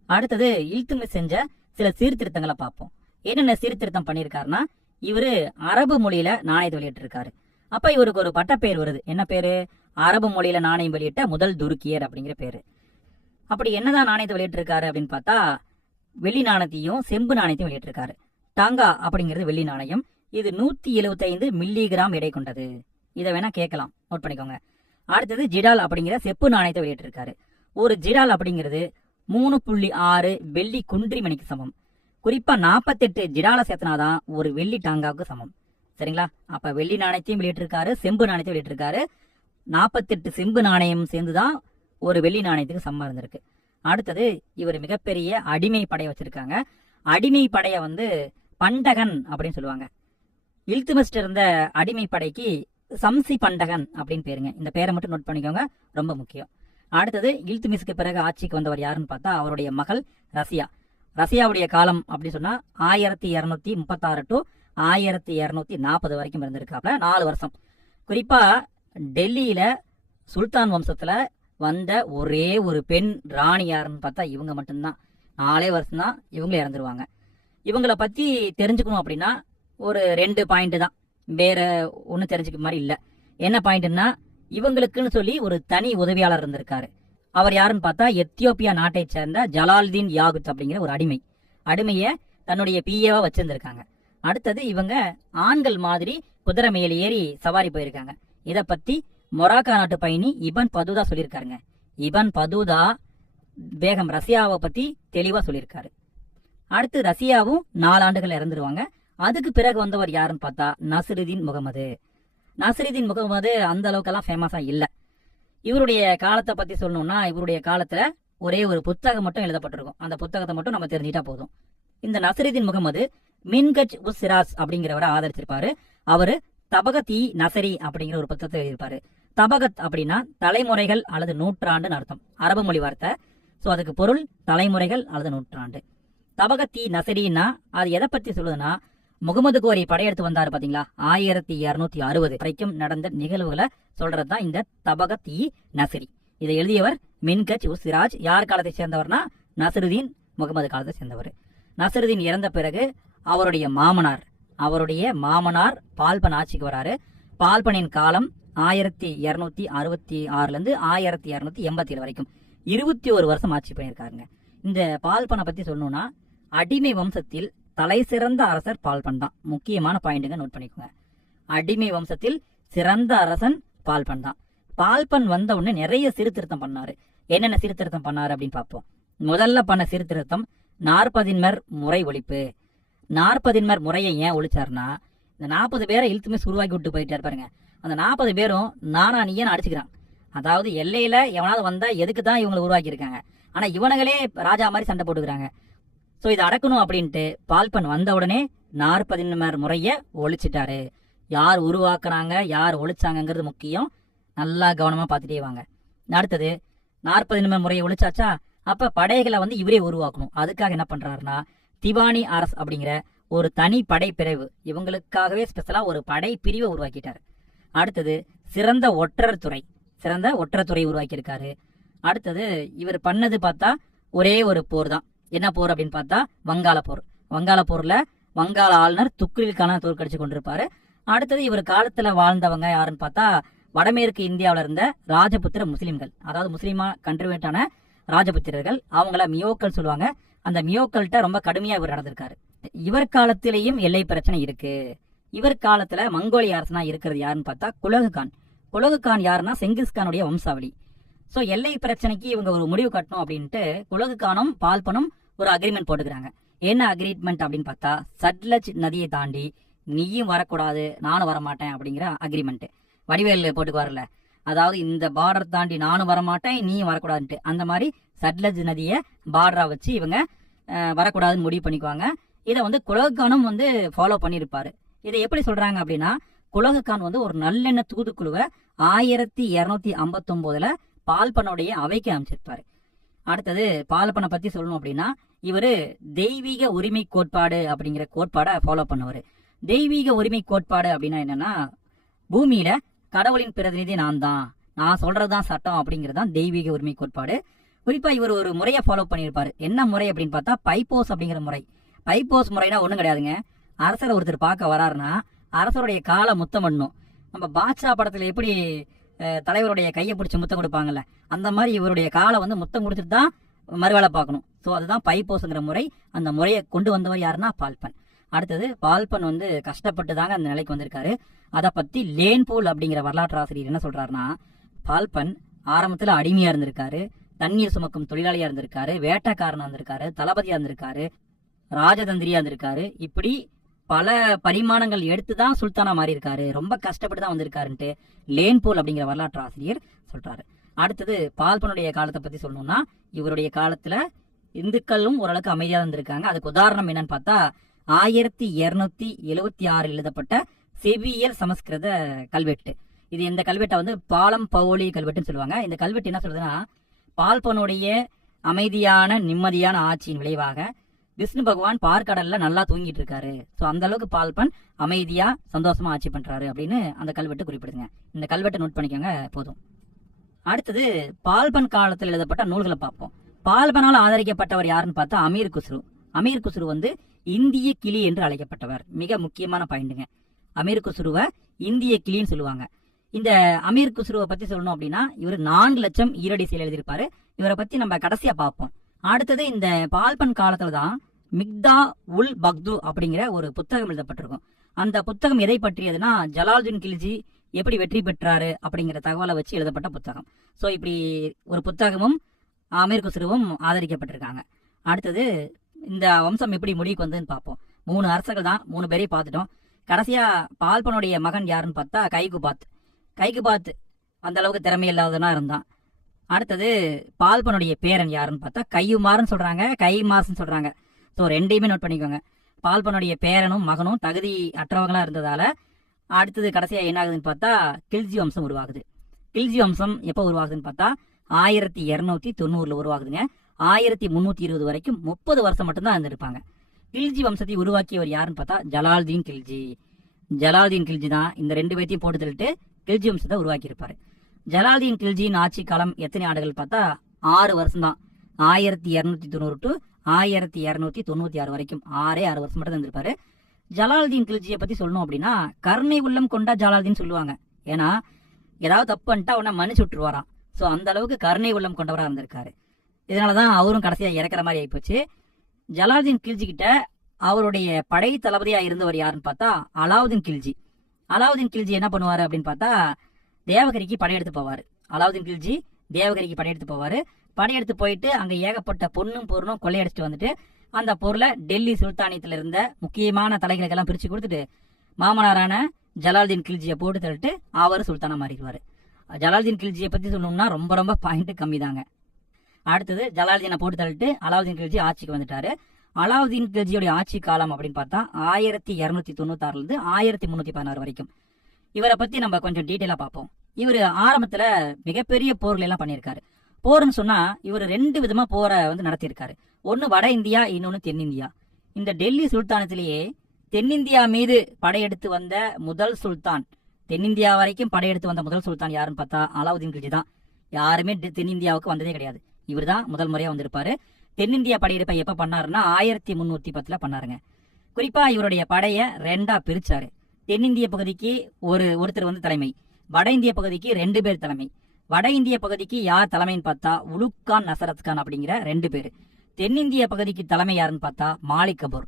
அடுத்தது இல்துமிஸ் செஞ்ச சில சீர்திருத்தங்களை பார்ப்போம். என்னென்ன சீர்திருத்தம் பண்ணியிருக்காருன்னா இவரு அரபு மொழியில நாணயத்தை வெளியிட்டு இருக்காரு. அப்ப இவருக்கு ஒரு பட்டப்பேர் வருது. என்ன பேரு? அரபு மொழியில நாணயம் வெளியிட்ட முதல் துருக்கியர் அப்படிங்கிற பேரு. அப்படி என்னதான் நாணயத்தை வெளியிட்டிருக்காரு அப்படின்னு பார்த்தா வெள்ளி நாணயத்தையும் செம்பு நாணயத்தையும் வெளியிட்டிருக்காரு. டாங்கா அப்படிங்கிறது வெள்ளி நாணயம். இது 175 மில்லிகிராம் எடை கொண்டது. இதை வேணா கேட்கலாம், நோட் பண்ணிக்கோங்க. அடுத்தது ஜிடால் அப்படிங்கிற செப்பு நாணயத்தை வெளியிட்டிருக்காரு. ஒரு ஜிடால் அப்படிங்கிறது 3.6 வெள்ளி குன்றி மணிக்கு சமம். குறிப்பா 48 ஜிடாலை சேர்த்தனாதான் ஒரு வெள்ளி டாங்காவுக்கு சமம். சரிங்களா? அப்ப வெள்ளி நாணயத்தையும் வெளியிட்டிருக்காரு, செம்பு நாணயத்தையும் வெளியிட்டிருக்காரு. 48 செம்பு நாணயம் சேர்ந்துதான் ஒரு வெள்ளி நாணயத்துக்கு சமமா இருந்திருக்கு. அடுத்தது இவர் மிகப்பெரிய அடிமை படையை வச்சிருக்காங்க. அடிமை படைய பண்டகன் அப்படின்னு சொல்லுவாங்க. இல்துமிஸ் இருந்த அடிமை படைக்கு சம்சி பண்டகன் அப்படின்னு பேருங்க. இந்த பேரை மட்டும் நோட் பண்ணிக்கோங்க, ரொம்ப முக்கியம். அடுத்தது இல்துமிஸ்க்கு பிறகு ஆட்சிக்கு வந்தவர் யாருன்னு பார்த்தா அவருடைய மகள் ரசியா. ரசியாவுடைய காலம் அப்படின்னு சொன்னா 1236 டு 1240 வரைக்கும் இருந்திருக்காப்ல, 4 வருஷம். குறிப்பா டெல்லியில சுல்தான் வம்சத்துல வந்த ஒரே ஒரு பெண் ராணி யாருன்னு பார்த்தா இவங்க மட்டும்தான். 4 வருஷம் தான் இவங்களே இறந்துருவாங்க. இவங்களை பத்தி தெரிஞ்சுக்கணும் அப்படின்னா ஒரு 2 பாயிண்ட் தான், வேற ஒன்றும் தெரிஞ்சுக்க மாதிரி இல்லை. என்ன பாயிண்ட்னா இவங்களுக்குன்னு சொல்லி ஒரு தனி உதவியாளர் இருந்திருக்காரு. அவர் யாருன்னு பார்த்தா எத்தியோப்பியா நாட்டை சேர்ந்த ஜலால்தீன் யாகுத் அப்படிங்கிற ஒரு அடிமையை தன்னுடைய பிஏவா வச்சிருந்திருக்காங்க. அடுத்தது இவங்க ஆண்கள் மாதிரி குதிரை மேல ஏறி சவாரி போயிருக்காங்க. இதை பத்தி மொராக்கா நாட்டு பயணி இபன் பதூதா சொல்லியிருக்காருங்க. இபன் பதூதா பேகம் ரஷ்யாவை பத்தி தெளிவா சொல்லியிருக்காரு. அடுத்து ரஷ்யாவும் 4 ஆண்டுகள் இறந்துருவாங்க. அதுக்கு பிறகு வந்தவர் யாருன்னு பார்த்தா நசிருதீன் முகமது. நசிருதீன் முகமது அந்த அளவுக்கெல்லாம் ஃபேமஸா இல்ல. இவருடைய காலத்தை பத்தி சொல்லணும்னா இவருடைய காலத்துல ஒரே ஒரு புத்தகம் மட்டும் எழுதப்பட்டிருக்கும். அந்த புத்தகத்தை மட்டும் நம்ம தெரிஞ்சுட்டா போதும். இந்த நசிருதீன் முகமது மின்கஜ் உஸ் சிராஸ் அப்படிங்கிறவரை ஆதரிச்சிருப்பாரு. அவரு தபகத் இ நசரி அப்படிங்கிற ஒரு புத்தகத்தை எழுதியிருப்பாரு. தபகத் அப்படின்னா தலைமுறைகள் அல்லது நூற்றாண்டுன்னு அர்த்தம், அரபு மொழி வார்த்தை. சோ அதுக்கு பொருள் தலைமுறைகள் அல்லது நூற்றாண்டு. தபகத் இ நசரின்னா அது எதை பத்தி சொல்லுதுன்னா முகமது கோரி படையெடுத்து வந்தாரு பாத்தீங்களா, 1260 வரைக்கும் நடந்த நிகழ்வுகளை சொல்றதுதான் இந்த தபகத் இ நசரி. இதை எழுதியவர் மின்கஜ் உஸ் சிராஜ். யார் காலத்தை சேர்ந்தவர்னா நசிருதீன் முகமது காலத்தை சேர்ந்தவர். நசிருதீன் இறந்த பிறகு அவருடைய மாமனார் பால்பன் ஆட்சிக்கு வராரு. பால்பனின் காலம் 1266 இருந்து 1287 வரைக்கும் 21 வருஷம் ஆட்சி பண்ணியிருக்காருங்க. இந்த பால்பனை பத்தி சொல்லணும்னா அடிமை வம்சத்தில் தலை சிறந்த அரசர் பால்பன் தான். முக்கியமான பாயிண்ட்டுங்க, நோட் பண்ணிக்கோங்க. அடிமை வம்சத்தில் சிறந்த அரசன் பால்பன் தான். பால்பன் வந்த உடனே நிறைய சீர்திருத்தம் பண்ணாரு. என்னென்ன சீர்திருத்தம் பண்ணாரு அப்படின்னு பார்ப்போம். முதல்ல பண்ண சீர்திருத்தம் 40 முறை ஒழிப்பு. 40 முறையை ஏன் ஒழிச்சாருன்னா இந்த 40 பேரை இல்துமிஸ் உருவாக்கி விட்டு போயிட்டாரு பாருங்க. அந்த 40 பேரும் நானா நீயன்னு அடிச்சுக்கிறான். அதாவது எல்லையில எவனாவது வந்தா எதுக்கு தான் இவங்களை உருவாக்கி இருக்காங்க, ஆனா இவனுங்களே ராஜா மாதிரி சண்டை போட்டுக்கிறாங்க. சோ இதை அடக்கணும் அப்படின்ட்டு பால்பன் வந்த உடனே 40 முறைய ஒழிச்சிட்டாரு. யார் உருவாக்குறாங்க யார் ஒழிச்சாங்கிறது முக்கியம், நல்லா கவனமா பார்த்துட்டே வாங்க. அடுத்தது 40 முறையை ஒழிச்சாச்சா, அப்ப படைகளை இவரே உருவாக்கணும். அதுக்காக என்ன பண்றாருன்னா திவானி அரசு அப்படிங்கிற ஒரு தனி படை பிரிவு, இவங்களுக்காகவே ஸ்பெஷலா ஒரு படை பிரிவை உருவாக்கிட்டாரு. அடுத்தது சிறந்த ஒற்றர் துறை உருவாக்கி இருக்காரு. அடுத்தது இவர் பண்ணது பார்த்தா ஒரே ஒரு போர் தான். என்ன போர் அப்படின்னு பார்த்தா வங்காள போர்ல வங்காள ஆளுநர் துக்ரில் கான தோற்கடிச்சு கொண்டிருப்பாரு. அடுத்தது இவர் காலத்துல வாழ்ந்தவங்க யாருன்னு பார்த்தா வடமேற்கு இந்தியாவில இருந்த ராஜபுத்திர முஸ்லிம்கள், அதாவது முஸ்லிமா கண்ட்ரிபியூட்டான ராஜபுத்திரர்கள், அவங்கள மியோக்கள் சொல்லுவாங்க. அந்த மியோக்கள்கிட்ட ரொம்ப கடுமையா இவர் நடந்திருக்காரு. இவர் காலத்திலேயும் எல்லை பிரச்சனை இருக்கு. இவர் காலத்துல மங்கோலிய அரசனா இருக்கிறது யாருன்னு பார்த்தா குலகுகான் யாருன்னா செங்கிஸ்கானுடைய வம்சாவளி. சோ எல்லை பிரச்சனைக்கு இவங்க ஒரு முடிவு கட்டணும் அப்படின்ட்டு குலகுகானும் பால்பனும் ஒரு அக்ரிமெண்ட் போட்டுக்கிறாங்க. என்ன அக்ரிமெண்ட் அப்படின்னு பார்த்தா சட்லஜ் நதியை தாண்டி நீயும் வரக்கூடாது நானும் வரமாட்டேன் அப்படிங்கிற அக்ரிமெண்ட். வடிவேல் போட்டுக்கு வரல, அதாவது இந்த பார்டர் தாண்டி நானும் வரமாட்டேன் நீயும் வரக்கூடாதுன்ட்டு. அந்த மாதிரி சட்லஜ் நதியை பார்டரா வச்சு இவங்க வரக்கூடாதுன்னு முடிவு பண்ணிக்குவாங்க. இதை வந்து குலோகானும் வந்து ஃபாலோ பண்ணியிருப்பாரு. இதை எப்படி சொல்றாங்க அப்படின்னா, குலோகான் வந்து ஒரு நல்லெண்ணெய் தூதுக்குழுவை 1259 பால்பனுடைய அவைக்கு அமைச்சிருப்பாரு. அடுத்தது பால்பனை பத்தி சொல்லணும் அப்படின்னா, இவரு தெய்வீக உரிமை கோட்பாடு அப்படிங்கிற கோட்பாடை ஃபாலோ பண்ணுவாரு. தெய்வீக உரிமை கோட்பாடு அப்படின்னா என்னன்னா, பூமியில கடவுளின் பிரதிநிதி நான் சொல்றதுதான் சட்டம் அப்படிங்கிறது தான் தெய்வீக உரிமை கோட்பாடு. குறிப்பா இவர் ஒரு முறையை ஃபாலோ பண்ணியிருப்பாரு. என்ன முறை அப்படின்னு பார்த்தா பைப்போஸ் அப்படிங்கிற முறை. பைப்போஸ் முறைனா ஒன்றும் கிடையாதுங்க. அரசரை ஒருத்தர் பார்க்க வராருன்னா அரசருடைய காலை முத்தம் பண்ணணும். நம்ம பாட்ஷா படத்துல எப்படி தலைவருடைய கையை பிடிச்சி முத்தம் கொடுப்பாங்கல்ல, அந்த மாதிரி இவருடைய காலை வந்து முத்தம் கொடுத்துட்டு தான் மறுவேளை பார்க்கணும். ஸோ அதுதான் பைப்போஸுங்கிற முறை. அந்த முறையை கொண்டு வந்தவர் யாருன்னா பால்பன். அடுத்தது பால்பன் வந்து கஷ்டப்பட்டு தாங்க அந்த நிலைக்கு வந்திருக்காரு. அதை பத்தி லேன்பூல் அப்படிங்கிற வரலாற்று ஆசிரியர் என்ன சொல்றாருன்னா, பால்பன் ஆரம்பத்துல அடிமையா இருந்திருக்காரு, தண்ணீர் சுமக்கும் தொழிலாளியா இருந்திருக்காரு, வேட்டைக்காரனா இருந்திருக்காரு, தளபதியா இருந்திருக்காரு, ராஜதந்திரியா இருந்திருக்காரு. இப்படி பல பரிமாணங்கள் எடுத்துதான் சுல்தானா மாறி இருக்காரு. ரொம்ப கஷ்டப்பட்டு தான் வந்திருக்காருன்ட்டு லேன்பூல் அப்படிங்கிற வரலாற்று ஆசிரியர் சொல்றாரு. அடுத்தது பால்பனுடைய காலத்தை பத்தி சொல்லணும்னா, இவருடைய காலத்துல இந்துக்களும் ஓரளவுக்கு அமைதியா இருந்திருக்காங்க. அதுக்கு உதாரணம் என்னன்னு பார்த்தா 1276 எழுதப்பட்ட செவியல் சமஸ்கிருத கல்வெட்டு. இது இந்த கல்வெட்டை வந்து பாலம் பவோலி கல்வெட்டுன்னு சொல்லுவாங்க. இந்த கல்வெட்டு என்ன சொல்றதுன்னா, பால்பனுடைய அமைதியான நிம்மதியான ஆட்சியின் விளைவாக விஷ்ணு பகவான் பார்க்கடல்ல நல்லா தூங்கிட்டு இருக்காரு. ஸோ அந்த அளவுக்கு பால்பன் அமைதியா சந்தோஷமா ஆட்சி பண்றாரு அப்படின்னு அந்த கல்வெட்டு குறிப்பிடுங்க. இந்த கல்வெட்டை நோட் பண்ணிக்கோங்க போதும். அடுத்தது பால்பன் காலத்தில் எழுதப்பட்ட நூல்களை பார்ப்போம். பால்பனால் ஆதரிக்கப்பட்டவர் யாருன்னு பார்த்தா அமீர் குஸ்ரு. அமீர் குஸ்ரு வந்து இந்திய கிளி என்று அழைக்கப்பட்டவர். மிக முக்கியமான பாயிண்ட்டுங்க. அமீர் குஸ்ருவை இந்திய கிளின்னு சொல்லுவாங்க. இந்த அமீர் குஸ்ருவை பத்தி சொல்லணும் அப்படின்னா, இவர் 4 லட்சம் ஈரடி செயல் எழுதியிருப்பாரு. இவரை பத்தி நம்ம கடைசியா பார்ப்போம். அடுத்தது இந்த பால்பன் காலத்துல தான் மிக்தா உல் பக்து அப்படிங்கிற ஒரு புத்தகம் எழுதப்பட்டிருக்கும். அந்த புத்தகம் எதை பற்றியதுன்னா, ஜலாலுதீன் கில்ஜி எப்படி வெற்றி பெற்றாரு அப்படிங்கிற தகவலை வச்சு எழுதப்பட்ட புத்தகம். ஸோ இப்படி ஒரு புத்தகமும் அமீர் குஸ்ருவும் ஆதரிக்கப்பட்டிருக்காங்க. அடுத்தது இந்த வம்சம் எப்படி முடிவுக்கு வந்ததுன்னு பார்ப்போம். 3 அரசர்கள் தான், 3 பேரையும் பார்த்துட்டோம். கடைசியா பால்பனுடைய மகன் யாருன்னு பார்த்தா கைகுபாத். கைகுபாத் அந்த அளவுக்கு திறமை இல்லாதவனா இருந்தான். அடுத்தது பால்பனுடைய பேரன் யாருன்னு பார்த்தா கையுமாறுன்னு சொல்றாங்க, கைமாசுன்னு சொல்றாங்க. ஸோ ரெண்டையுமே நோட் பண்ணிக்கோங்க. பால்பனுடைய பேரனும் மகனும் தகுதி அற்றவங்களா இருந்ததால அடுத்தது கடைசியா என்ன ஆகுதுன்னு பார்த்தா கில்ஜி வம்சம் உருவாகுது. கில்ஜி வம்சம் எப்போ உருவாகுதுன்னு பார்த்தா 1290 உருவாகுதுங்க. 1320 வரைக்கும் 30 வருஷம் மட்டும்தான் இருந்திருப்பாங்க. கில்ஜி வம்சத்தை உருவாக்கியவர் யாருன்னு பார்த்தா ஜலாலுதீன் கில்ஜி. ஜலாலுதீன் கில்ஜி தான் இந்த 2 பேர்த்தையும் போட்டு தள்ளிட்டு கில்ஜி வம்சத்தை உருவாக்கி இருப்பாரு. ஜலாலுதீன் கில்ஜியின் ஆட்சி காலம் எத்தனை ஆண்டுகள் பார்த்தா 6 வருஷம் தான். 1290 டு 1296 வரைக்கும் 6 வருஷம் மட்டும் இருந்திருப்பாரு. ஜலாலுதீன் கில்ஜியை பத்தி சொல்லணும் அப்படின்னா, கருணை உள்ளம் கொண்ட ஜலாலுதீன் சொல்லுவாங்க. ஏன்னா ஏதாவது தப்பு பண்ணிட்டா உடனே மன்னிச்சு விட்டுருவாராம். ஸோ அந்த அளவுக்கு கருணை உள்ளம் கொண்டவராக இருந்திருக்காரு. இதனாலதான் அவரும் கடைசியா இறக்குற மாதிரி ஆயிப்போச்சு. ஜலாலுதீன் கில்ஜி கிட்ட அவருடைய படை தளபதியா இருந்தவர் யாருன்னு பார்த்தா அலாவுதீன் கில்ஜி. அலாவுதீன் கில்ஜி என்ன பண்ணுவாரு அப்படின்னு பார்த்தா தேவகிரிக்கு படையெடுத்து போவாரு. அலாவுதீன் கில்ஜி தேவகிரிக்கு படையெடுத்து போவாரு. படையெடுத்து போயிட்டு அங்க ஏகப்பட்ட பொண்ணும் பொருளும் கொள்ளையடிச்சிட்டு வந்துட்டு அந்த பொருளை டெல்லி சுல்தானியத்துல இருந்த முக்கியமான தலைகளுக்கெல்லாம் பிரிச்சு கொடுத்துட்டு மாமனாரான ஜலாலுதீன் கில்ஜியை போட்டு தள்ளிட்டு அவர் சுல்தானா மாறிடுவாரு. ஜலாலுதீன் கில்ஜியை பத்தி சொல்லணும்னா ரொம்ப ரொம்ப பாயிண்ட் கம்மி தாங்க. அடுத்தது ஜலாலுதீனை போட்டு தள்ளிட்டு அலாவுதீன் கில்ஜி ஆட்சிக்கு வந்துட்டாரு. அலாவுதீன் கில்ஜியோட ஆட்சி காலம் அப்படின்னு பார்த்தா 1296 இருந்து 1316 வரைக்கும். இவரை பத்தி நம்ம கொஞ்சம் டீட்டெயிலா பார்ப்போம். இவர் ஆரம்பத்துல மிகப்பெரிய போர்கள் எல்லாம் பண்ணியிருக்காரு. போர்னு சொன்னா இவர் 2 விதமா போரை வந்து நடத்தியிருக்காரு. ஒன்னு வட இந்தியா, இன்னொன்னு தென்னிந்தியா. இந்த டெல்லி சுல்தானத்திலேயே தென்னிந்தியா மீது படையெடுத்து வந்த முதல் சுல்தான், தென்னிந்தியா வரைக்கும் படையெடுத்து வந்த முதல் சுல்தான் யாருன்னு பார்த்தா அலாவுதீன் கில்ஜி தான். யாருமே தென்னிந்தியாவுக்கு வந்ததே கிடையாது. இவர் தான் முதல் முறையா வந்திருப்பாரு. தென்னிந்தியா படையெடுப்பை எப்ப பண்ணாருன்னா 1310 பண்ணாருங்க. குறிப்பா இவருடைய படைய 2ஆ பிரிச்சாரு. தென்னிந்திய பகுதிக்கு ஒருத்தர் வந்து தலைமை, வட இந்திய பகுதிக்கு 2 பேர் தலைமை. வட இந்திய பகுதிக்கு யார் தலைமைன்னு பார்த்தா உலுக்கான் நசரத் கான் அப்படிங்கிற 2 பேர். தென்னிந்திய பகுதிக்கு தலைமை யாருன்னு பார்த்தா மாலிக் கபூர்.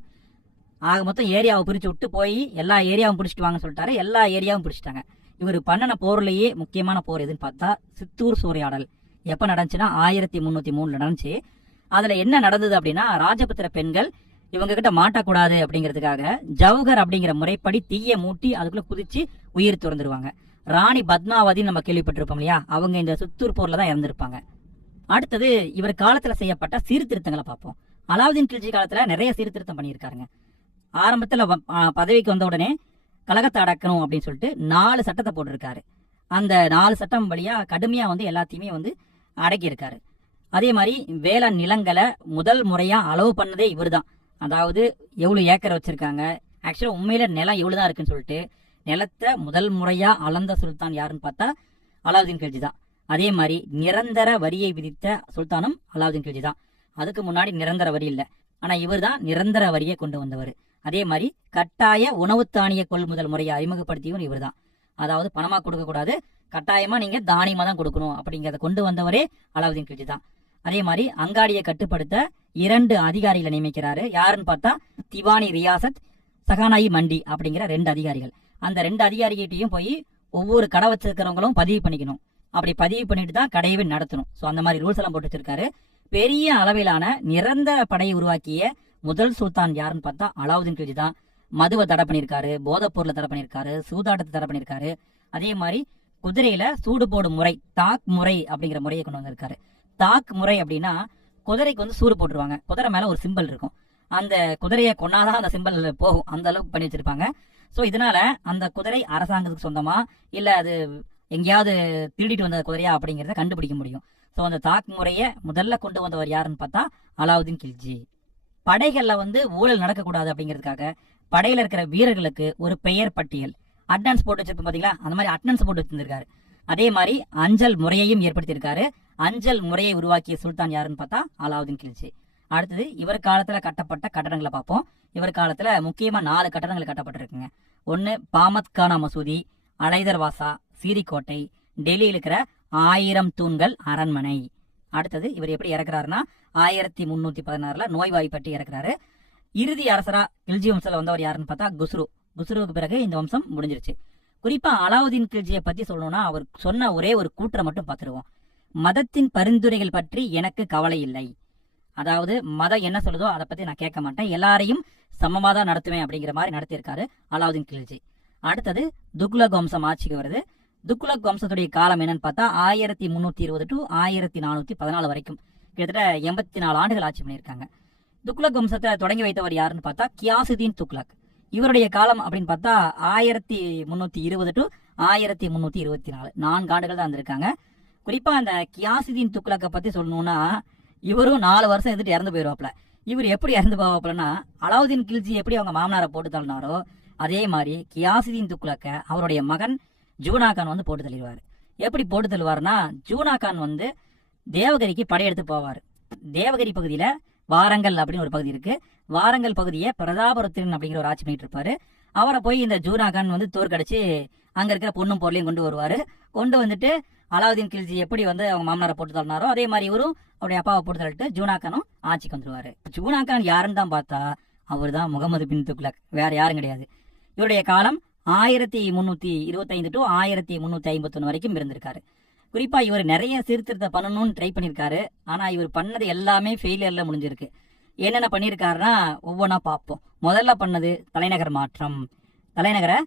ஆக மொத்தம் ஏரியாவை பிரிச்சு விட்டு போய் எல்லா ஏரியாவும் பிடிச்சிட்டு வாங்கன்னு சொல்லிட்டாரு. எல்லா ஏரியாவும் பிடிச்சிட்டாங்க. இவர் பண்ணின போர்லயே முக்கியமான போர் எதுன்னு பார்த்தா சித்தூர் சூறையாடல். எப்ப நடந்துச்சுன்னா 1303 நடந்துச்சு. அதுல என்ன நடந்தது அப்படின்னா, ராஜபுத்திர பெண்கள் இவங்க கிட்ட மாட்டக்கூடாது அப்படிங்கிறதுக்காக ஜவுகர் அப்படிங்கிற முறைப்படி தீய மூட்டி அதுக்குள்ள குதிச்சு உயிர் துறந்துருவாங்க. ராணி பத்மாவதின்னு நம்ம கேள்விப்பட்டிருப்போம் இல்லையா, அவங்க இந்த சித்தூர் போர்ல தான் இறந்திருப்பாங்க. அடுத்தது இவர் காலத்துல செய்யப்பட்ட சீர்திருத்தங்களை பார்ப்போம். அலாவுதீன் கில்ஜி காலத்துல நிறைய சீர்திருத்தம் பண்ணியிருக்காருங்க. ஆரம்பத்துல பதவிக்கு வந்த உடனே கலகத்தை அடக்கணும் அப்படின்னு சொல்லிட்டு 4 சட்டத்தை போட்டிருக்காரு. அந்த 4 சட்டம் வழியா கடுமையா எல்லாத்தையுமே அடக்கியிருக்காரு. அதே மாதிரி வேளாண் நிலங்களை முதல் முறையா அளவு பண்ணதே இவர் தான். அதாவது எவ்வளவு ஏக்கர் வச்சிருக்காங்க, ஆக்சுவலா உண்மையில நிலம் எவ்வளவுதான் இருக்குன்னு சொல்லிட்டு நிலத்தை முதல் முறையா அளந்த சுல்தான் யாருன்னு பார்த்தா அலாவுதீன் கில்ஜி தான். அதே மாதிரி நிரந்தர வரியை விதித்த சுல்தானும் அலாவுதீன் கில்ஜி தான். அதுக்கு முன்னாடி நிரந்தர வரி இல்லை, ஆனா இவர் தான் நிரந்தர வரியை கொண்டு வந்தவர். அதே மாதிரி கட்டாய உணவு தானிய கொள்முதல் முறையை அறிமுகப்படுத்தியவர் இவர் தான். அதாவது பணமா கொடுக்க கூடாது, கட்டாயமா நீங்க தானியமா தான் கொடுக்கணும் அப்படிங்கிறத கொண்டு வந்தவரே அலாவுதீன் கில்ஜி தான். அதே மாதிரி அங்காடியை கட்டுப்படுத்த 2 அதிகாரிகளை நியமிக்கிறாரு. யாருன்னு பார்த்தா திவானி ரியாசத், சகானாயி மண்டி அப்படிங்கிற 2 அதிகாரிகள். அந்த 2 அதிகாரிகிட்டையும் போய் ஒவ்வொரு கடை வச்சிருக்கிறவங்களும் பதிவு பண்ணிக்கணும். அப்படி பதிவு பண்ணிட்டு தான் கடையவே நடத்தணும். ஸோ அந்த மாதிரி ரூல்ஸ் எல்லாம் போட்டு வச்சிருக்காரு. பெரிய அளவிலான நிரந்தர படையை உருவாக்கிய முதல் சுல்தான் யாருன்னு பார்த்தா அலாவுதீன் கில்ஜி தான். மதுவை தடை பண்ணியிருக்காரு, போதைப் பொருளை தடை பண்ணியிருக்காரு, சூதாட்டத்தை தடை பண்ணியிருக்காரு. அதே மாதிரி குதிரையில சூடு போடும் முறை, தாக் முறை அப்படிங்கிற முறையை கொண்டு வந்திருக்காரு. தாக் முறை அப்படின்னா குதிரைக்கு சூடு போட்டுருவாங்க. குதிரை மேல ஒரு சிம்பிள் இருக்கும், அந்த குதிரையை கொண்டாதான் அந்த சிம்பிள் போகும், அந்த அளவுக்கு பண்ணி வச்சிருப்பாங்க. ஸோ இதனால அந்த குதிரை அரசாங்கத்துக்கு சொந்தமா இல்ல அது எங்கேயாவது திருடிட்டு வந்த குதிரையா அப்படிங்கிறத கண்டுபிடிக்க முடியும். ஸோ அந்த தாக் முறையை முதல்ல கொண்டு வந்தவர் யாருன்னு பார்த்தா அலாவுதீன் கில்ஜி. படைகள்ல ஊழல் நடக்கக்கூடாது அப்படிங்கிறதுக்காக படையில இருக்கிற வீரர்களுக்கு ஒரு பெயர் பட்டியல் அட்டனன்ஸ் போட்டு வச்சிருப்போம் பாத்தீங்களா, அந்த மாதிரி அட்டனன்ஸ் போட்டு வச்சிருந்திருக்காரு. அதே மாதிரி அஞ்சல் முறையையும் ஏற்படுத்தியிருக்காரு. அஞ்சல் முறையை உருவாக்கிய சுல்தான் யாருன்னு பார்த்தா அலாவுதீன் கில்ஜி. அடுத்தது இவர் காலத்துல கட்டப்பட்ட கட்டடங்களை பார்ப்போம். இவர் காலத்துல முக்கியமா 4 கட்டடங்கள் கட்டப்பட்டிருக்குங்க. ஒன்னு பாமத் கானா மசூதி, அலைதர் வாசா, சீரிக்கோட்டை, டெல்லியில் இருக்கிற 1000 தூண்கள் அரண்மனை. அடுத்தது இவர் எப்படி இறக்குறாருன்னா 1316 நோய்வாய்ப்பட்டு இறக்குறாரு. இறுதி அரசரா கில்ஜி வம்சத்துல வந்தவர் யாருன்னு பார்த்தா குஸ்ரு. குஸ்ருவுக்கு பிறகு இந்த வம்சம் முடிஞ்சிருச்சு. குறிப்பா அலாவுதீன் கில்ஜியை பத்தி சொல்லணும்னா அவர் சொன்ன ஒரே ஒரு கூற்றை மட்டும் பார்த்துருவோம். மதத்தின் பரிந்துரைகள் பற்றி எனக்கு கவலை இல்லை. அதாவது மதம் என்ன சொல்லுதோ அதை பத்தி நான் கேட்க மாட்டேன், எல்லாரையும் சமமா தான் நடத்துவேன் அப்படிங்கிற மாதிரி நடத்தியிருக்காரு அலாவுதீன் கில்ஜி. அடுத்தது துக்ளக் வம்சம் ஆட்சிக்கு வருது. துக்ளக் வம்சத்துடைய காலம் என்னன்னு பார்த்தா 1320 to 1414 வரைக்கும், கிட்டத்தட்ட 84 ஆண்டுகள் ஆட்சி பண்ணியிருக்காங்க. துக்ளக் வம்சத்தை தொடங்கி வைத்தவர் யாருன்னு பார்த்தா கியாசுதீன் துக்ளக். இவருடைய காலம் அப்படின்னு பார்த்தா 1320 to 1324, 4 ஆண்டுகள் தான் இருந்திருக்காங்க. குறிப்பா அந்த கியாசுதீன் துக்ளக்கை பத்தி சொல்லணும்னா இவரும் 4 வருஷம் இருந்துட்டு இறந்து போயிடுவாப்ல. இவர் எப்படி இறந்து போவாப்லன்னா அலாவுதீன் கில்ஜி எப்படி அவங்க மாமனாரை போட்டு தள்ளினாரோ அதே மாதிரி கியாசுதீன் துக்ளக்க அவருடைய மகன் ஜூனா கான் போட்டு தள்ளிடுவாரு. எப்படி போட்டு தள்ளுவாருன்னா ஜூனா கான் தேவகிரிக்கு படையெடுத்து போவார். தேவகிரி பகுதியில வாரங்கல் அப்படின்னு ஒரு பகுதி இருக்கு. வாரங்கல் பகுதியை பிரதாபருத்திரன் அப்படிங்கிற ஒரு ஆட்சி பண்ணிட்டு இருப்பாரு. அவரை போய் இந்த ஜூனா கான் தோற்கடிச்சு அங்க இருக்கிற பொண்ணும் பொருளையும் கொண்டு வருவாரு. கொண்டு வந்துட்டு அலாவுதீன் கில்ஜி எப்படி அவங்க மாமனாரை போட்டு தள்ளினாரோ அதே மாதிரி இவரும் அவருடைய அப்பாவை போட்டு தள்ளிட்டு ஜூனா கானும் ஆட்சிக்கு வந்துருவாரு. ஜூனா கான் யாருன்னு தான் பார்த்தா அவர் தான் முகமது பின் துக்ளக், வேற யாரும் கிடையாது. இவருடைய காலம் 1325 to 1351 வரைக்கும் இருந்திருக்காரு. குறிப்பா இவர் நிறைய சீர்திருத்தம் பண்ணணும்னு ட்ரை பண்ணியிருக்காரு. ஆனா இவர் பண்ணது எல்லாமே ஃபெயிலியர்ல முடிஞ்சிருக்கு. என்னென்ன பண்ணியிருக்காருன்னா ஒவ்வொன்றா பார்ப்போம். முதல்ல பண்ணது தலைநகர் மாற்றம். தலைநகரை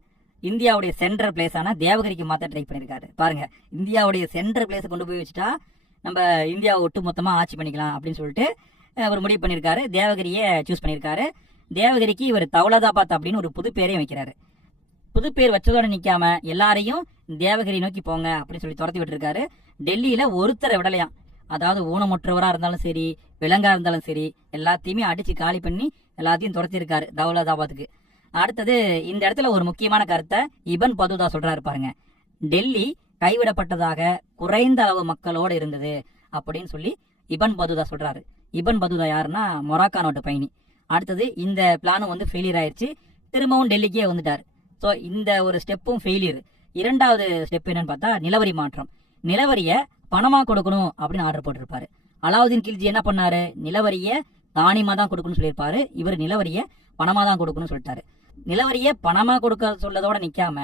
இந்தியாவுடைய சென்ட்ரல் பிளேஸான தேவகிரிக்கு மாற்ற ட்ரை பண்ணியிருக்காரு. பாருங்க, இந்தியாவுடைய சென்ட்ரல் பிளேஸை கொண்டு போய் வச்சுட்டா நம்ம இந்தியாவை ஒட்டு மொத்தமா ஆட்சி பண்ணிக்கலாம் அப்படின்னு சொல்லிட்டு அவர் முடிவு பண்ணியிருக்காரு. தேவகிரியை சூஸ் பண்ணியிருக்காரு. தேவகிரிக்கு இவர் தௌலதாபாத் அப்படின்னு ஒரு புது பேரையும் வைக்கிறாரு. புது பேர் வச்சதோட நிக்காம எல்லாரையும் தேவகிரி நோக்கி போங்க அப்படின்னு சொல்லி துரத்தி விட்டுருக்காரு. டெல்லியில ஒருத்தரை விடலையாம். அதாவது ஊனமுற்றவரா இருந்தாலும் சரி, விலங்கா இருந்தாலும் சரி, எல்லாத்தையுமே அடிச்சு காலி பண்ணி எல்லாத்தையும் துரத்தி இருக்காரு தௌலதாபாத்துக்கு. அடுத்தது இந்த இடத்துல ஒரு முக்கியமான கருத்தை இபன் பதுதா சொல்றாரு பாருங்க. டெல்லி கைவிடப்பட்டதாக குறைந்த அளவு மக்களோடு இருந்தது அப்படின்னு சொல்லி இபன் பதுதா சொல்றாரு. இபன் பதுதா யாருன்னா மொராக்கா நாட்டு பயணி. அடுத்தது இந்த பிளானும் ஃபெயிலியர் ஆயிடுச்சு. திரும்பவும் டெல்லிக்கே வந்துட்டாரு. ஸோ இந்த ஒரு ஸ்டெப்பும் ஃபெயிலியர். 2வது ஸ்டெப் என்னன்னு பார்த்தா நிலவரி மாற்றம். நிலவரிய பணமா கொடுக்கணும் அப்படின்னு ஆர்டர் போட்டிருப்பாரு. அலாவுதீன் கில்ஜி என்ன பண்ணாரு, நிலவரிய தானியமா தான் கொடுக்கணும்னு சொல்லியிருப்பாரு. இவர் நிலவரிய பணமா தான் கொடுக்கணும்னு சொல்லிட்டாரு. நிலவரிய பணமா கொடுக்க சொல்லதோட நிக்காம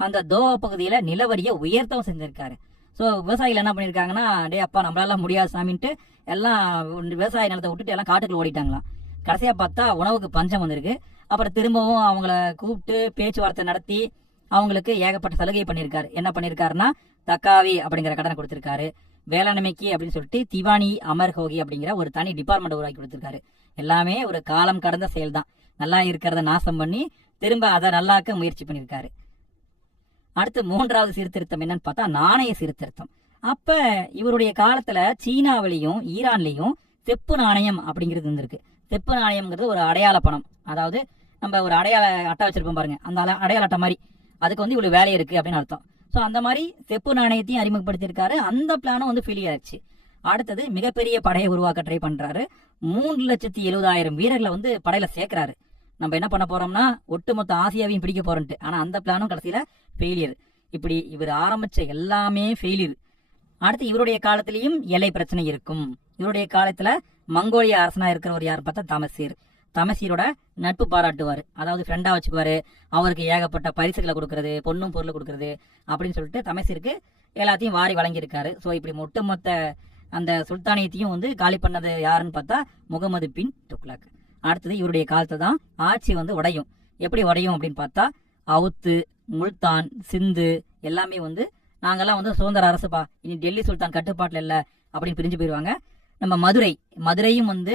அந்த தோவா பகுதியில நிலவரிய உயர்த்தவும் செஞ்சிருக்காரு. ஸோ விவசாயிகள் என்ன பண்ணிருக்காங்கன்னா, டே அப்பா நம்மளால முடியாது சாமின்ட்டு எல்லாம் விவசாய நிலத்தை விட்டுட்டு எல்லாம் காட்டுக்குள்ள ஓடிட்டாங்களாம். கடைசியா பார்த்தா உணவுக்கு பஞ்சம் வந்திருக்கு. அப்புறம் திரும்பவும் அவங்கள கூப்பிட்டு பேச்சுவார்த்தை நடத்தி அவங்களுக்கு ஏகப்பட்ட சலுகை பண்ணியிருக்காரு. என்ன பண்ணியிருக்காருன்னா தக்காவி அப்படிங்கிற கடனை கொடுத்திருக்காரு. வேளாண்மைக்கு அப்படின்னு சொல்லிட்டு திவானி அமர்ஹோகி அப்படிங்கிற ஒரு தனி டிபார்ட்மெண்ட் உருவாக்கி கொடுத்திருக்காரு. எல்லாமே ஒரு காலம் கடந்த செயல் தான். நல்லா இருக்கிறத நாசம் பண்ணி திரும்ப அதை நல்லாக்க முயற்சி பண்ணியிருக்காரு. அடுத்து 3வது சீர்திருத்தம் என்னன்னு பார்த்தா நாணய சீர்திருத்தம். அப்ப இவருடைய காலத்துல சீனாவிலையும் ஈரான்லயும் செப்பு நாணயம் அப்படிங்கிறது இருந்திருக்கு. செப்பு நாணயம்ங்கிறது ஒரு அடையாள பணம். அதாவது நம்ம ஒரு அடையாள அட்டை வச்சிருப்போம் பாருங்க, அந்த அடையாள அட்டை மாதிரி அதுக்கு வந்து இவ்வளவு வேலை இருக்கு அப்படின்னு அர்த்தம். ஸோ அந்த மாதிரி செப்பு நாணயத்தையும் அறிமுகப்படுத்தியிருக்காரு. அந்த பிளானும் வந்து ஃபெயிலியர் ஆயிடுச்சு. அடுத்தது மிகப்பெரிய படையை உருவாக்க ட்ரை பண்றாரு. 3,70,000 வீரர்களை வந்து படையில சேர்க்கிறாரு. நம்ம என்ன பண்ண போறோம்னா ஒட்டுமொத்த ஆசியாவையும் பிடிக்க போறோம்ட்டு. ஆனா அந்த பிளானும் கடைசியில ஃபெயிலியர். இப்படி இவர் ஆரம்பிச்ச எல்லாமே ஃபெயிலியர். அடுத்து இவருடைய காலத்திலையும் எல்லை பிரச்சனை இருக்கும். இவருடைய காலத்துல மங்கோலிய அரசனா இருக்கிறவர் யாருன்னு பார்த்தா தமசீர். தமசீரோட நட்பு பாராட்டுவார். அதாவது ஃப்ரெண்டா வச்சுக்குவாரு. அவருக்கு ஏகப்பட்ட பரிசுகளை கொடுக்கறது, பொண்ணும் பொருள் கொடுக்கறது அப்படின்னு சொல்லிட்டு தமசீருக்கு எல்லாத்தையும் வாரி வழங்கியிருக்காரு. ஸோ இப்படி ஒட்டுமொத்த அந்த சுல்தானியத்தையும் வந்து காலி பண்ணது யாருன்னு பார்த்தா முகமது பின் துக்ளக். அடுத்தது இவருடைய காலத்துல தான் ஆட்சி வந்து உடையும். எப்படி உடையும் அப்படின்னு பார்த்தா அவுத்து, முல்தான், சிந்து எல்லாமே வந்து நாங்கெல்லாம் வந்து சுதந்திர அரசுப்பா, இனி டெல்லி சுல்தான் கட்டுப்பாட்டில் இல்லை அப்படின்னு பிரிஞ்சு போயிடுவாங்க. நம்ம மதுரையும் வந்து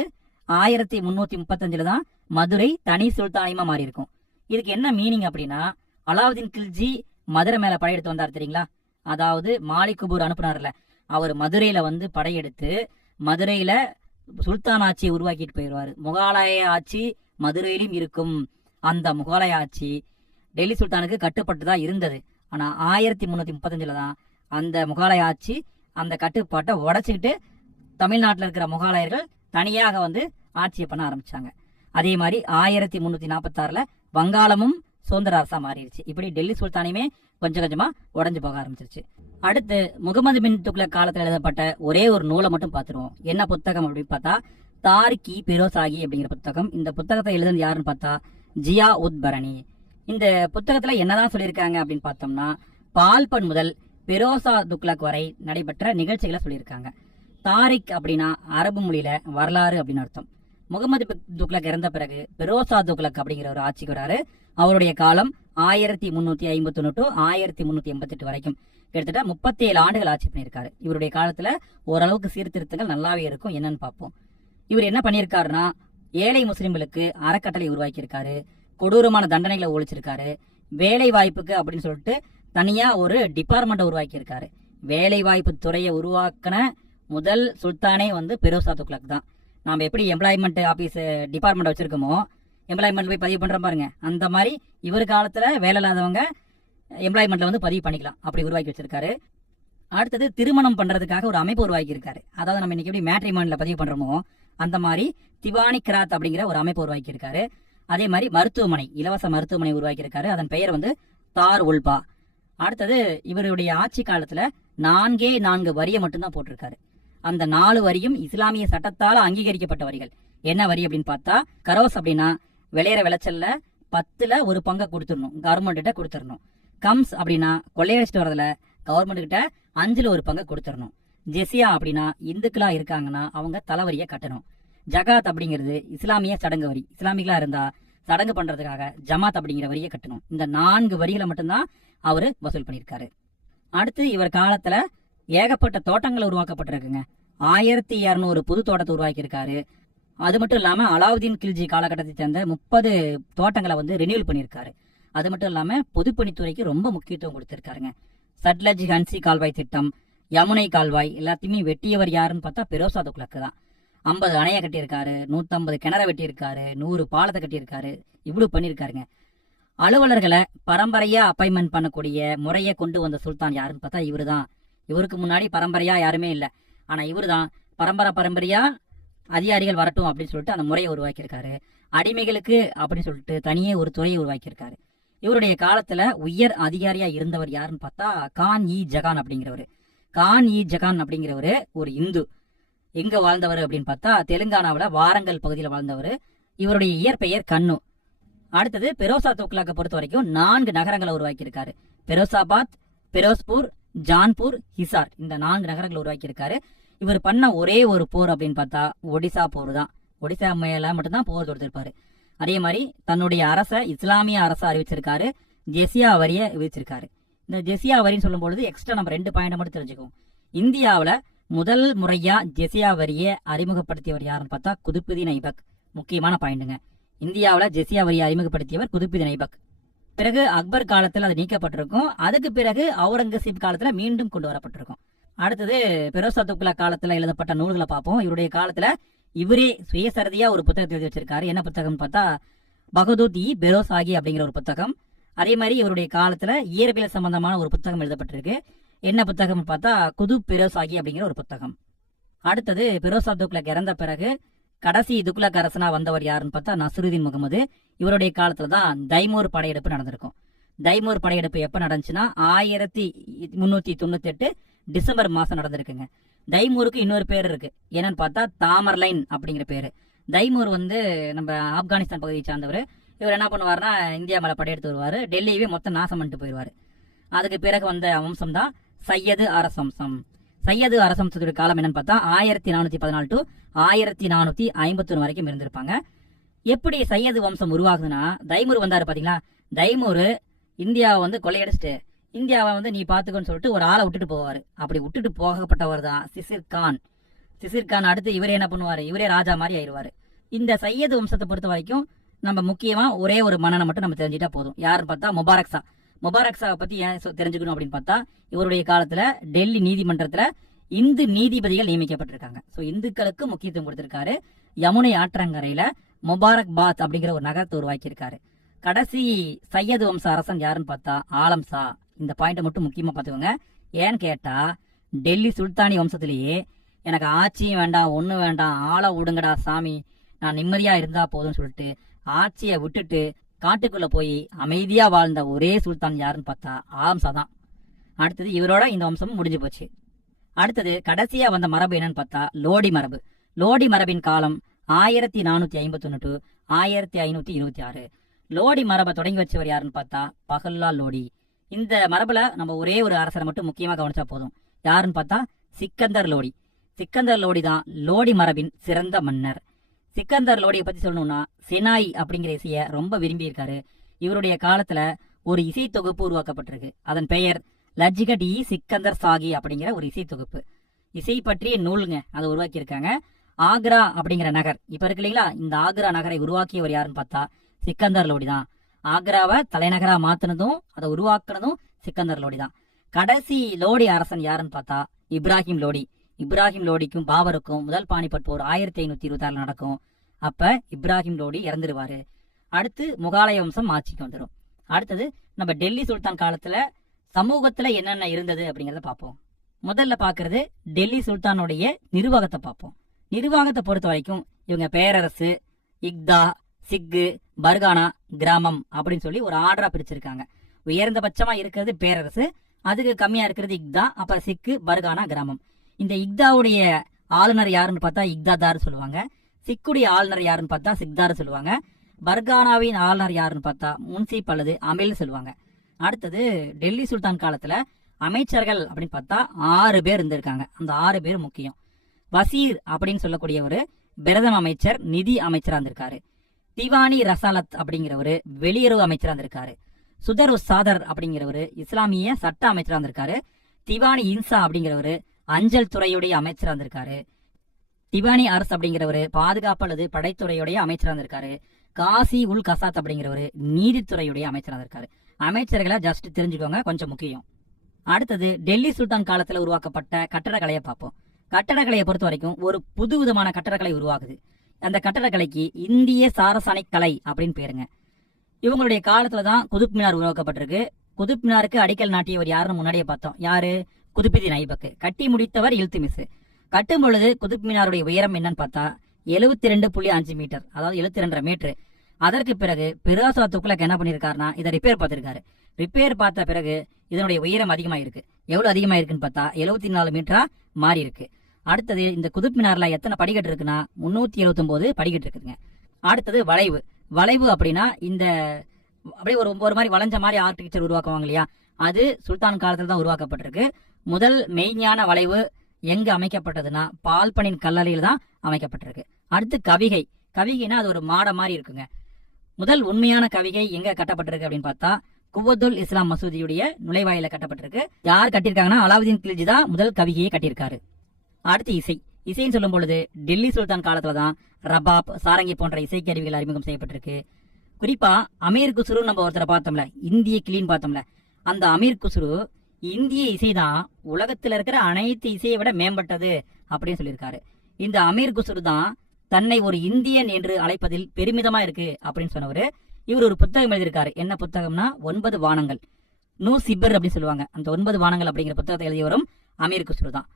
1335 தான் மதுரை தனி சுல்தானியமா மாறி இருக்கும். இதுக்கு என்ன மீனிங் அப்படின்னா, அலாவுதீன் கில்ஜி மதுரை மேல படையெடுத்து வந்தார் தெரியுங்களா? அதாவது மாலிக் குபூர் அனுப்புனார்ல, அவர் மதுரையில வந்து படையெடுத்து மதுரையில சுல்தான் ஆட்சியை உருவாக்கிட்டு போயிடுவாரு. முகலாய ஆட்சி மதுரையிலும் இருக்கும். அந்த முகலாய ஆட்சி டெல்லி சுல்தானுக்கு கட்டுப்பட்டு தான் இருந்தது. ஆனா 1335 தான் அந்த முகலாய ஆட்சி அந்த கட்டுப்பாட்டை உடைச்சுக்கிட்டு தமிழ்நாட்டில் இருக்கிற முகலாயர்கள் தனியாக வந்து ஆட்சியை பண்ண ஆரம்பிச்சாங்க. அதே மாதிரி 1346 வங்காளமும் சுதந்திர அரசா மாறிடுச்சு. இப்படி டெல்லி சுல்தானையுமே கொஞ்சம் கொஞ்சமா உடஞ்சு போக ஆரம்பிச்சிருச்சு. அடுத்து முகமது பின் துக்ளக் காலத்தில் எழுதப்பட்ட ஒரே ஒரு நூலை மட்டும் பார்த்துருவோம். என்ன புத்தகம் அப்படின்னு பார்த்தா தாரிக்-இ-பெரோசாகி அப்படிங்கிற புத்தகம். இந்த புத்தகத்தை எழுதுனது யாருன்னு பார்த்தா ஜியா உத் பரணி. இந்த புத்தகத்துல என்னதான் சொல்லியிருக்காங்க அப்படின்னு பார்த்தோம்னா, பால்பன் முதல் பெரோசா துக்ளக் வரை நடைபெற்ற நிகழ்ச்சிகளை சொல்லியிருக்காங்க. தாரிக் அப்படின்னா அரபு மொழியில வரலாறு அப்படின்னு அர்த்தம். முகமது துக்ளக் இறந்த பிறகு பெரோசா துக்ளக் அப்படிங்கிற ஒரு ஆட்சிக்கு வராரு. அவருடைய காலம் 1351 to 1388 வரைக்கும் கிட்டத்தட்ட 37 ஆண்டுகள் ஆட்சி பண்ணியிருக்காரு. இவருடைய காலத்துல ஓரளவுக்கு சீர்திருத்தங்கள் நல்லாவே இருக்கும். என்னன்னு பார்ப்போம். இவர் என்ன பண்ணியிருக்காருன்னா, ஏழை முஸ்லிம்களுக்கு அறக்கட்டளை உருவாக்கியிருக்காரு. கொடூரமான தண்டனைகளை ஒழிச்சிருக்காரு. வேலை வாய்ப்புக்கு அப்படின்னு சொல்லிட்டு தனியா ஒரு டிபார்ட்மெண்ட் உருவாக்கியிருக்காரு. வேலை வாய்ப்பு துறையை உருவாக்கின முதல் சுல்தானே வந்து பெரோசா துக்ளக் தான். நாம எப்படி எம்ப்ளாய்மெண்ட் ஆபீஸ் டிபார்ட்மெண்ட் வச்சிருக்கோமோ, எம்ப்ளாய்மெண்ட் போய் பதிவு பண்ற பாருங்க, அந்த மாதிரி இவர் காலத்துல வேலை இல்லாதவங்க எம்ப்ளாய்மெண்ட்ல வந்து பதிவு பண்ணிக்கலாம். அப்படி உருவாக்கி வச்சிருக்காரு. அடுத்தது திருமணம் பண்றதுக்காக ஒரு அமைப்பு உருவாக்கி இருக்காரு. அதாவது நம்ம இன்னைக்கு எப்படி மேட்ரிமோனில பதிவு பண்றோமோ அந்த மாதிரி திவானி கிராத் அப்படிங்கிற ஒரு அமைப்பு உருவாக்கி இருக்காரு. அதே மாதிரி மருத்துவமனை, இலவச மருத்துவமனை உருவாக்கி இருக்காரு. அதன் பெயர் வந்து தார் உல்பா. அடுத்தது இவருடைய ஆட்சி காலத்துல 4 வரியை மட்டும்தான் போட்டிருக்காரு. அந்த 4 வரியும் இஸ்லாமிய சட்டத்தால அங்கீகரிக்கப்பட்ட வரிகள். என்ன வரி அப்படின்னு பார்த்தா, கரோஸ் அப்படின்னா விளையிற விளைச்சல்ல 10ல் 1 பங்கை கொடுத்துடணும், கவர்மெண்ட் கிட்ட கொடுத்துடணும். கம்ஸ் அப்படின்னா கொள்ளையடிச்சிட்டு வரதுல கவர்மெண்ட் கிட்ட 5ல் 1 பங்கை கொடுத்துடணும். ஜெசியா அப்படின்னா இந்துக்களா இருக்காங்கன்னா அவங்க தலைவரியை கட்டணும். ஜகாத் அப்படிங்கிறது இஸ்லாமிய சடங்கு வரி. இஸ்லாமிகளா இருந்தா சடங்கு பண்றதுக்காக ஜமாத் அப்படிங்கிற வரியை கட்டணும். இந்த 4 வரிகளை மட்டும்தான் அவரு வசூல் பண்ணியிருக்காரு. அடுத்து இவர் காலத்துல ஏகப்பட்ட தோட்டங்கள் உருவாக்கப்பட்டிருக்குங்க. 1200 புது தோட்டத்தை உருவாக்கியிருக்காரு. அது மட்டும் இல்லாம அலாவுதீன் கில்ஜி காலகட்டத்தை சேர்ந்த 30 தோட்டங்களை வந்து ரெனியூல் பண்ணியிருக்காரு. அது மட்டும் இல்லாம பொதுப்பணித்துறைக்கு ரொம்ப முக்கியத்துவம் கொடுத்திருக்காருங்க. சட்லஜ் ஹன்சி கால்வாய் திட்டம், யமுனை கால்வாய் எல்லாத்தையுமே வெட்டியவர் யாருன்னு பார்த்தா பெரோசா துக்ளக் தான். 50 அணையை கட்டியிருக்காரு, 150 கிணற வெட்டியிருக்காரு, 100 பாலத்தை கட்டியிருக்காரு. இவ்வளவு பண்ணியிருக்காருங்க. அலுவலர்களை பரம்பரையா அப்பாயின்மெண்ட் பண்ணக்கூடிய முறையை கொண்டு வந்த சுல்தான் யாருன்னு பார்த்தா இவரு தான். இவருக்கு முன்னாடி பரம்பரையா யாருமே இல்லை. ஆனா இவரு தான் பரம்பரையா அதிகாரிகள் வரட்டும் அப்படின்னு சொல்லிட்டு அந்த முறையை உருவாக்கியிருக்காரு. அடிமைகளுக்கு அப்படின்னு சொல்லிட்டு தனியே ஒரு துறையை உருவாக்கியிருக்காரு. இவருடைய காலத்துல உயர் அதிகாரியா இருந்தவர் யாருன்னு பார்த்தா கான்-இ-ஜகான் அப்படிங்கிறவரு. கான்-இ-ஜகான் அப்படிங்கிறவரு ஒரு இந்து. எங்க வாழ்ந்தவர் அப்படின்னு பார்த்தா தெலுங்கானாவில வாரங்கல் பகுதியில் வாழ்ந்தவர். இவருடைய இயற்பெயர் கண்ணு. அடுத்தது பெரோசா துக்ளக்கை பொறுத்த வரைக்கும் 4 நகரங்களை உருவாக்கியிருக்காரு. பெரோசாபாத், பெரோஸ்பூர், ஜான்பூர், ஹிசார், இந்த 4 நகரங்களை உருவாக்கியிருக்காரு. இவர் பண்ண ஒரே ஒரு போர் அப்படின்னு பார்த்தா ஒடிசா போர் தான். ஒடிசா மேல மட்டும்தான் போர் தொடுத்திருப்பாரு. அதே மாதிரி தன்னுடைய அரச இஸ்லாமிய அரச அறிவிச்சிருக்காரு. ஜெசியா வரியை விதிச்சிருக்காரு. இந்த ஜெசியா வரின்னு சொல்லும் பொழுது எக்ஸ்ட்ரா நம்ம 2 பாயிண்ட் மட்டும் தெரிஞ்சுக்குவோம். இந்தியாவில் முதல் முறையா ஜெசியா வரியை அறிமுகப்படுத்தியவர் யாருன்னு பார்த்தா குதுப்புதீன் ஐபக். முக்கியமான பாயிண்ட்டுங்க. இந்தியாவில் ஜெசியா வரியை அறிமுகப்படுத்தியவர் குதுப்புதீன் ஐபக். பிறகு அக்பர் காலத்தில் அது நீக்கப்பட்டிருக்கும். அதுக்கு பிறகு அவுரங்கசீப் காலத்தில் மீண்டும் கொண்டு வரப்பட்டிருக்கும். அடுத்தது பெரோசா துக்ளக் காலத்தில் எழுதப்பட்ட நூல்களை பார்ப்போம். இவருடைய காலத்தில் இவரே சுயசரிதியா ஒரு புத்தகத்தை எழுதி வச்சிருக்காரு. என்ன புத்தகம்னு பார்த்தா பகதூத் இ பெரோசாகி அப்படிங்கிற ஒரு புத்தகம். அதே மாதிரி இவருடைய காலத்துல இயற்பியல் சம்பந்தமான ஒரு புத்தகம் எழுதப்பட்டிருக்கு. என்ன புத்தகம் பார்த்தா குதுப் பெரோசாகி அப்படிங்கிற ஒரு புத்தகம். அடுத்தது பெரோசா துக்ளக் இறந்த பிறகு கடைசி துக்ளக் அரசனா வந்தவர் யாருன்னு பார்த்தா நஸ்ருதீன் முகமது. இவருடைய காலத்துல தான் தைமூர் படையெடுப்பு நடந்திருக்கும். தைமூர் படையெடுப்பு எப்ப நடந்துச்சுன்னா 1398 டிசம்பர் மாசம் நடந்திருக்குங்க. தைமூருக்கு இன்னொரு பேர் இருக்கு. என்னன்னு பார்த்தா தாமர்லைன் அப்படிங்கிற பேரு. தைமூர் நம்ம ஆப்கானிஸ்தான் பகுதியை சார்ந்தவர். இவர் என்ன பண்ணுவாருன்னா இந்தியா மேல படையெடுத்து வருவாரு. டெல்லியவே மொத்தம் நாசம் பண்ணிட்டு போயிடுவாரு. அதுக்கு பிறகு வந்த வம்சம் தான் சையது அரசம்சம். சையது அரசம்சத்துடைய காலம் என்னன்னு பார்த்தா 1414 டு 1451 வரைக்கும் இருந்திருப்பாங்க. எப்படி சையது வம்சம் உருவாகுதுன்னா தைமூர் வந்தாரு பாத்தீங்களா. தைமூர் இந்தியாவை கொள்ளையடிச்சிட்டு இந்தியாவை நீ பாத்துக்கன்னு சொல்லிட்டு ஒரு ஆளை விட்டுட்டு போவாரு. அப்படி விட்டுட்டு போகப்பட்டவர் தான் சிசிர் கான். சிசிர் கான் அடுத்து இவரே என்ன பண்ணுவாரு, இவரே ராஜா மாதிரி ஆயிடுவாரு. இந்த சையது வம்சத்தை பொறுத்த வரைக்கும் நம்ம முக்கியமா ஒரே ஒரு மன்னனை மட்டும் நம்ம தெரிஞ்சுட்டா போதும். யாருன்னு பார்த்தா முபாரக் ஷா. முபாரக் ஷாவை பத்தி ஏன் தெரிஞ்சுக்கணும் அப்படின்னு பார்த்தா இவருடைய காலத்துல டெல்லி நீதிமன்றத்துல இந்து நீதிபதிகள் நியமிக்கப்பட்டிருக்காங்க. ஸோ இந்துக்களுக்கு முக்கியத்துவம் கொடுத்திருக்காரு. யமுனை ஆற்றங்கரையில முபாரக் பாத் அப்படிங்கிற ஒரு நகரத்தை உருவாக்கியிருக்காரு. கடைசி சையது வம்ச அரசன் யாருன்னு பார்த்தா ஆலம் ஷா. இந்த பாயிண்ட் மட்டும் முக்கியமா பார்த்துக்கோங்க. ஏன்னு கேட்டா டெல்லி சுல்தானி வம்சத்திலேயே எனக்கு ஆட்சியும் வேண்டாம் ஒன்னும் வேண்டாம் ஆளை விடுங்கடா சாமி நான் நிம்மதியா இருந்தா போதும்னு சொல்லிட்டு ஆட்சியை விட்டுட்டு காட்டுக்குள்ள போய் அமைதியா வாழ்ந்த ஒரே சுல்தான் யாருன்னு பார்த்தா ஆலம் ஷா தான். அடுத்தது இவரோட இந்த வம்சம் முடிஞ்சு போச்சு. அடுத்தது கடைசியா வந்த மரபு என்னன்னு பார்த்தா லோடி மரபு. லோடி மரபின் காலம் 1451 டு 1526. லோடி மரபை தொடங்கி வச்சவர் யாருன்னு பார்த்தா பஹல்லால் லோடி. இந்த மரபுல நம்ம ஒரே ஒரு அரசரை மட்டும் முக்கியமா கவனிச்சா போதும். யாருன்னு பார்த்தா சிக்கந்தர் லோடி. சிக்கந்தர் லோடி தான் லோடி மரபின் சிறந்த மன்னர். சிக்கந்தர் லோடியை பத்தி சொல்லணும்னா சினாய் அப்படிங்கிற இசையை ரொம்ப விரும்பி இருக்காரு. இவருடைய காலத்துல ஒரு இசை தொகுப்பு உருவாக்கப்பட்டிருக்கு. அதன் பெயர் லஜ்கட் இ சிக்கந்தர் சாகி அப்படிங்கிற ஒரு இசை தொகுப்பு. இசை பற்றிய நூலுங்க அதை உருவாக்கி இருக்காங்க. ஆக்ரா அப்படிங்கிற நகர் இப்ப இருக்கு இல்லைங்களா, இந்த ஆக்ரா நகரை உருவாக்கியவர் யாருன்னு பார்த்தா சிக்கந்தர் லோடி தான். ஆக்ராவை தலைநகரா மாத்தினதும் அதை உருவாக்குனதும் சிக்கந்தர் லோடி தான். கடைசி லோடி அரசன் யாருன்னு பார்த்தா இப்ராஹிம் லோடி. இப்ராஹிம் லோடிக்கும் பாபருக்கும் முதல் பானிபட் போர் 1526 நடக்கும். அப்ப இப்ராஹிம் லோடி இறந்துருவாரு. அடுத்து முகாலய வம்சம் ஆட்சிக்கு வந்துடும். அடுத்தது நம்ம டெல்லி சுல்தான் காலத்துல சமூகத்துல என்னென்ன இருந்தது அப்படிங்கறத பார்ப்போம். முதல்ல பாக்குறது டெல்லி சுல்தானுடைய நிர்வாகத்தை பார்ப்போம். நிர்வாகத்தை பொறுத்த வரைக்கும் இவங்க பேரரசு, இக்தா, சிக்கு, பர்கானா, கிராமம் அப்படின்னு சொல்லி ஒரு ஆர்டரா பிரிச்சிருக்காங்க. உயர்ந்தபட்சமா இருக்கிறது பேரரசு, அதுக்கு கம்மியா இருக்கிறது இக்தா, அப்ப சிக்கு, பர்கானா, கிராமம். இந்த இக்தாவுடைய ஆளுநர் யாருன்னு பார்த்தா இக்தாதார் சொல்லுவாங்க. சிக்குடைய ஆளுநர் யாருன்னு பார்த்தா சிக்தார் சொல்லுவாங்க. பர்கானாவின் ஆளுநர் யாருன்னு பார்த்தா முன்சிப் அல்லது அமில் சொல்லுவாங்க. அடுத்தது டெல்லி சுல்தான் காலத்துல அமைச்சர்கள் அப்படின்னு பார்த்தா 6 பேர் இருந்திருக்காங்க. அந்த 6 பேர் முக்கியம். வசீர் அப்படின்னு சொல்லக்கூடிய ஒரு பிரதம அமைச்சர் நிதி அமைச்சரா இருந்திருக்காரு. திவானி ரசாலத் அப்படிங்கிறவரு வெளியுறவு அமைச்சரா இருந்திருக்காரு. சுதர் சாதர் அப்படிங்கிறவரு இஸ்லாமிய சட்ட அமைச்சரா இருந்திருக்காரு. திவானி இன்சா அப்படிங்கிறவரு அஞ்சல் துறையுடைய அமைச்சரா இருந்திருக்காரு. திவானி அரசு அப்படிங்கிறவரு பாதுகாப்பு அல்லது படைத்துறையுடைய அமைச்சரா இருந்திருக்காரு. காசி உல் கசாத் அப்படிங்கிறவரு நீதித்துறையுடைய அமைச்சரா இருந்திருக்காரு. அமைச்சர்களை ஜஸ்ட் தெரிஞ்சுக்கோங்க, கொஞ்சம் முக்கியம். அடுத்தது டெல்லி சுல்தான் காலத்துல உருவாக்கப்பட்ட கட்டடக்கலையை பார்ப்போம். கட்டடக்கலையை பொறுத்த வரைக்கும் ஒரு புது விதமான கட்டடக்கலை உருவாகுது. அந்த கட்டடக்கலைக்கு இந்திய சாரசானிக் கலை அப்படின்னு பேருங்க. இவங்களுடைய காலத்துலதான் குதுப் மினார் உருவாக்கப்பட்டிருக்கு. குதுப் மினாருக்கு அடிக்கல் நாட்டியவர் யாருன்னு முன்னாடியே பார்த்தோம். யாரு? குதுப்புதீன் ஐபக். கட்டி முடித்தவர் இல்துமிஸ். கட்டும் பொழுது குதுப் மினாருடைய உயரம் என்னன்னு பார்த்தா 72.5 மீட்டர், அதாவது 72.5 மீட்டர். அதற்கு பிறகு பெரோசா துக்ளக் என்ன பண்ணிருக்காருன்னா இதை ரிப்பேர் பார்த்திருக்காரு. ரிப்பேர் பார்த்த பிறகு இதனுடைய உயரம் அதிகமாயிருக்கு. எவ்வளவு அதிகமாயிருக்குன்னு பார்த்தா 74 மீட்டரா மாறி இருக்கு. அடுத்தது இந்த குதுப் மினார்ல எத்தனை படிக்கட்டு இருக்குன்னா 379 படிக்கட்டு இருக்குதுங்க. அடுத்தது வளைவு. வளைவு அப்படின்னா இந்த அப்படியே ஒரு மாதிரி வளைஞ்ச மாதிரி ஆர்கிடெக்சர் உருவாக்குவாங்க இல்லையா, அது சுல்தான் காலத்துல தான் உருவாக்கப்பட்டிருக்கு. முதல் மெய்ஞான வளைவு எங்க அமைக்கப்பட்டதுன்னா பால்பனின் கல்லறையில் தான் அமைக்கப்பட்டிருக்கு. அடுத்து கவிகை. கவிகைனா அது ஒரு மாட மாதிரி இருக்குங்க. முதல் உண்மையான கவிகை எங்க கட்டப்பட்டிருக்கு அப்படின்னு பார்த்தா குவத்துல் இஸ்லாம் மசூதியுடைய நுழைவாயில கட்டப்பட்டிருக்கு. யார் கட்டியிருக்காங்கன்னா அலாவுதீன் கில்ஜி தான் முதல் கவிகையை கட்டியிருக்காரு. அடுத்து இசைன்னு சொல்லும் பொழுது டெல்லி சுல்தான் காலத்துல தான் ரபாப், சாரங்கி போன்ற இசைக்கருவிகள் அறிமுகம் செய்யப்பட்டிருக்கு. குறிப்பா அமீர் குஸ்ரு நம்ம ஒருத்தரை பார்த்தோம்ல, இந்திய கிளீன் பார்த்தோம்ல, அந்த அமீர் குஸ்ரு இந்திய இசை தான் உலகத்தில் இருக்கிற அனைத்து இசையை விட மேம்பட்டது அப்படின்னு சொல்லியிருக்காரு. இந்த அமீர் குஸ்ரு தான் தன்னை ஒரு இந்தியன் என்று அழைப்பதில் பெருமிதமா இருக்கு அப்படின்னு சொன்னவரு. இவர் ஒரு புத்தகம் எழுதியிருக்காரு. என்ன புத்தகம்னா 9 வானங்கள், நூ சிபர் அப்படின்னு சொல்லுவாங்க. அந்த 9 வானங்கள் அப்படிங்கிற புத்தகத்தை எழுதியவரும் அமீர் குஸ்ரு தான்.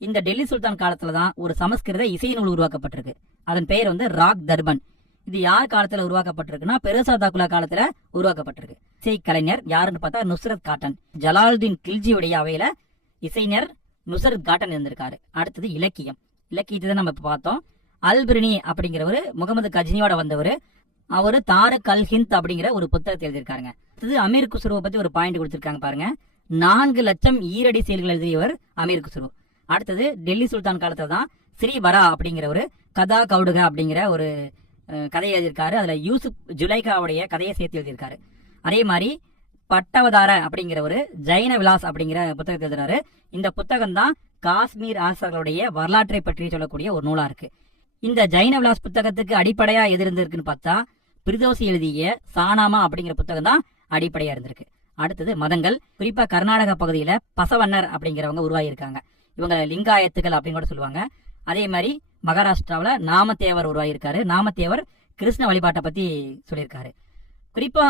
இந்த டெல்லி சுல்தான் காலத்துல தான் ஒரு சமஸ்கிருத இசை நூல் உருவாக்கப்பட்டிருக்கு. அதன் பெயர் வந்து ராக் தர்பன். இது யார் காலத்துல உருவாக்கப்பட்டிருக்குன்னா பெருசா தாக்குலா காலத்துல உருவாக்கப்பட்டிருக்கு. இசை கலைஞர் யாருன்னு பார்த்தா நுஸ்ரத் காட்டன். ஜலாலுதீன் கில்ஜியுடைய அவையில இசைஞர் நுஸ்ரத் காட்டன் இருந்திருக்காரு. அடுத்தது இலக்கியத்தை தான் நம்ம பார்த்தோம். அல்பிரினி அப்படிங்கிறவரு முகமது கஜ்னியோட வந்தவர். அவரு தாரக் அல் ஹிந்த் அப்படிங்கிற ஒரு புத்தகத்தை எழுதியிருக்காங்க. அடுத்தது அமீர் குஸ்ருவை பத்தி ஒரு பாயிண்ட் கொடுத்திருக்காங்க பாருங்க. 4 லட்சம் ஈரடி செயல்கள் எழுதியவர் அமீர் குஸ்ரு. அடுத்தது டெல்லி சுல்தான் காலத்துல தான் ஸ்ரீ வரா அப்படிங்கிற ஒரு கதா கவுடுகா அப்படிங்கிற ஒரு கதையை எழுதியிருக்காரு. அதுல யூசுப் ஜுலைகாவுடைய கதையை சேர்த்து எழுதியிருக்காரு. அதே மாதிரி பட்டவதார அப்படிங்கிற ஒரு ஜைன விலாஸ் அப்படிங்கிற புத்தகத்தை எழுதுறாரு. இந்த புத்தகம் தான் காஷ்மீர் அரசர்களுடைய வரலாற்றை பற்றி சொல்லக்கூடிய ஒரு நூலா இருக்கு. இந்த ஜைன விலாஸ் புத்தகத்துக்கு அடிப்படையா எது இருந்திருக்குன்னு பார்த்தா பிரிதோசி எழுதிய சானாமா அப்படிங்கிற புத்தகம் தான் அடிப்படையா இருந்திருக்கு. அடுத்தது மதங்கள். குறிப்பா கர்நாடக பகுதியில பசவன்னர் அப்படிங்கிறவங்க உருவாகியிருக்காங்க. இவங்க லிங்காயத்துகள் அப்படின்னு கூட சொல்லுவாங்க. அதே மாதிரி மகாராஷ்டிராவில் நாமதேவர் உருவாகியிருக்காரு. நாமதேவர் கிருஷ்ண வழிபாட்டை பத்தி சொல்லியிருக்காரு. குறிப்பா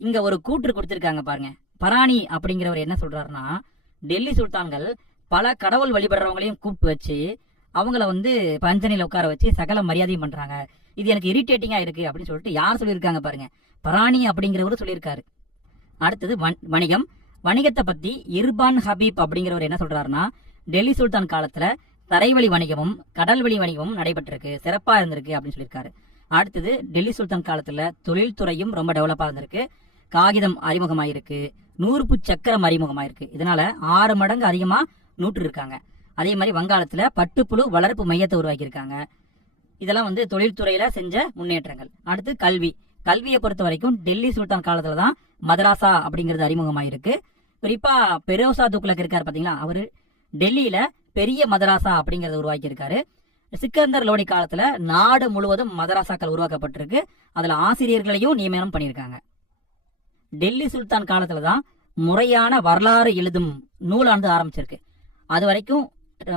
இங்க ஒரு கூற்று கொடுத்திருக்காங்க பாருங்க. பராணி அப்படிங்கிறவர் என்ன சொல்றாருன்னா, டெல்லி சுல்தான்கள் பல கடவுள் வழிபடுறவங்களையும் கூப்பிட்டு வச்சு அவங்கள வந்து பஞ்சனையில உட்கார வச்சு சகல மரியாதையும் பண்றாங்க. இது எனக்கு இரிட்டேட்டிங்கா இருக்கு அப்படின்னு சொல்லிட்டு யார் சொல்லியிருக்காங்க பாருங்க, பராணி அப்படிங்கிறவரு சொல்லியிருக்காரு. அடுத்தது வணிகத்தை பத்தி இர்பான் ஹபீப் அப்படிங்கிறவர் என்ன சொல்றாருன்னா, டெல்லி சுல்தான் காலத்துல தரைவழி வணிகமும் கடல்வழி வணிகமும் நடைபெற்றிருக்கு, சிறப்பா இருந்திருக்கு அப்படின்னு சொல்லியிருக்காரு. அடுத்தது டெல்லி சுல்தான் காலத்துல தொழில்துறையும் ரொம்ப டெவலப்பா இருந்திருக்கு. காகிதம் அறிமுகமாயிருக்கு, நூறுப்பு சக்கரம் அறிமுகமாயிருக்கு. இதனால 6 மடங்கு அதிகமா நூற்று இருக்காங்க. அதே மாதிரி வங்காளத்துல பட்டுப்புழு வளர்ப்பு மையத்தை உருவாக்கியிருக்காங்க. இதெல்லாம் வந்து தொழில்துறையில செஞ்ச முன்னேற்றங்கள். அடுத்து கல்வியை பொறுத்த வரைக்கும் டெல்லி சுல்தான் காலத்துலதான் மதராசா அப்படிங்கிறது அறிமுகமாயிருக்கு. குறிப்பா பெரோசா துக்ளக் இருக்காரு பாத்தீங்களா, அவரு டெல்லியில பெரிய மதராசா அப்படிங்கறத உருவாக்கி இருக்காரு. சிக்கந்தர் லோடி காலத்துல நாடு முழுவதும் மதராசாக்கள் உருவாக்கப்பட்டிருக்கு. அதுல ஆசிரியர்களையும் நியமனம் பண்ணியிருக்காங்க. டெல்லி சுல்தான் காலத்துலதான் முறையான வரலாறு எழுதும் நூலானது ஆரம்பிச்சிருக்கு. அது வரைக்கும்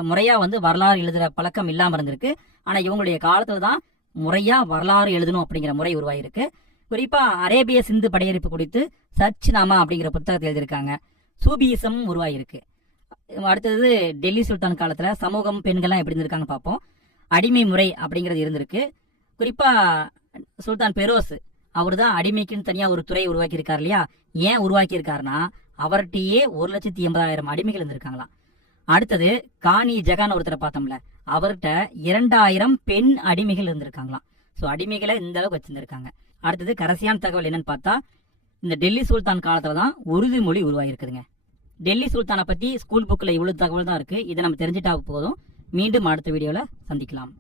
முறையா வந்து வரலாறு எழுதுற பழக்கம் இல்லாம இருந்திருக்கு. ஆனா இவங்களுடைய காலத்துலதான் முறையா வரலாறு எழுதணும் அப்படிங்கிற முறை உருவாயிருக்கு. குறிப்பா அரேபிய சிந்து படையெடுப்பு குறித்து சர்ச் நாமா அப்படிங்கிற புத்தகத்தை எழுதியிருக்காங்க. சூபியிசம் உருவாயிருக்கு. அடுத்தது டெல்லி சுல்தான் காலத்துல சமூகம், பெண்கள்லாம் எப்படி இருந்திருக்காங்க பார்ப்போம். அடிமை முறை அப்படிங்கிறது இருந்திருக்கு. குறிப்பா சுல்தான் பெரோஸ் அவரு தான் அடிமைக்குன்னு தனியா ஒரு துறை உருவாக்கி இருக்காரு இல்லையா. ஏன் உருவாக்கி இருக்காருன்னா, அவர்கிட்டயே 1,80,000 அடிமைகள் இருந்திருக்காங்களாம். அடுத்தது காணி ஜகான் ஒருத்தரை பார்த்தோம்ல, அவர்கிட்ட 2,000 பெண் அடிமைகள் இருந்திருக்காங்களாம். சோ அடிமைகளை இந்த அளவுக்கு வச்சிருந்திருக்காங்க. அடுத்தது கடைசியான தகவல் என்னன்னு பார்த்தா, இந்த டெல்லி சுல்தான் காலத்துலதான் உருது மொழி உருவாகிருக்குதுங்க. டெல்லி சுல்தானை பத்தி ஸ்கூல் புக்ல இவ்வளவு தகவல் தான் இருக்கு. இதை நம்ம தெரிஞ்சுட்டா போதும். மீண்டும் அடுத்த வீடியோல சந்திக்கலாம்.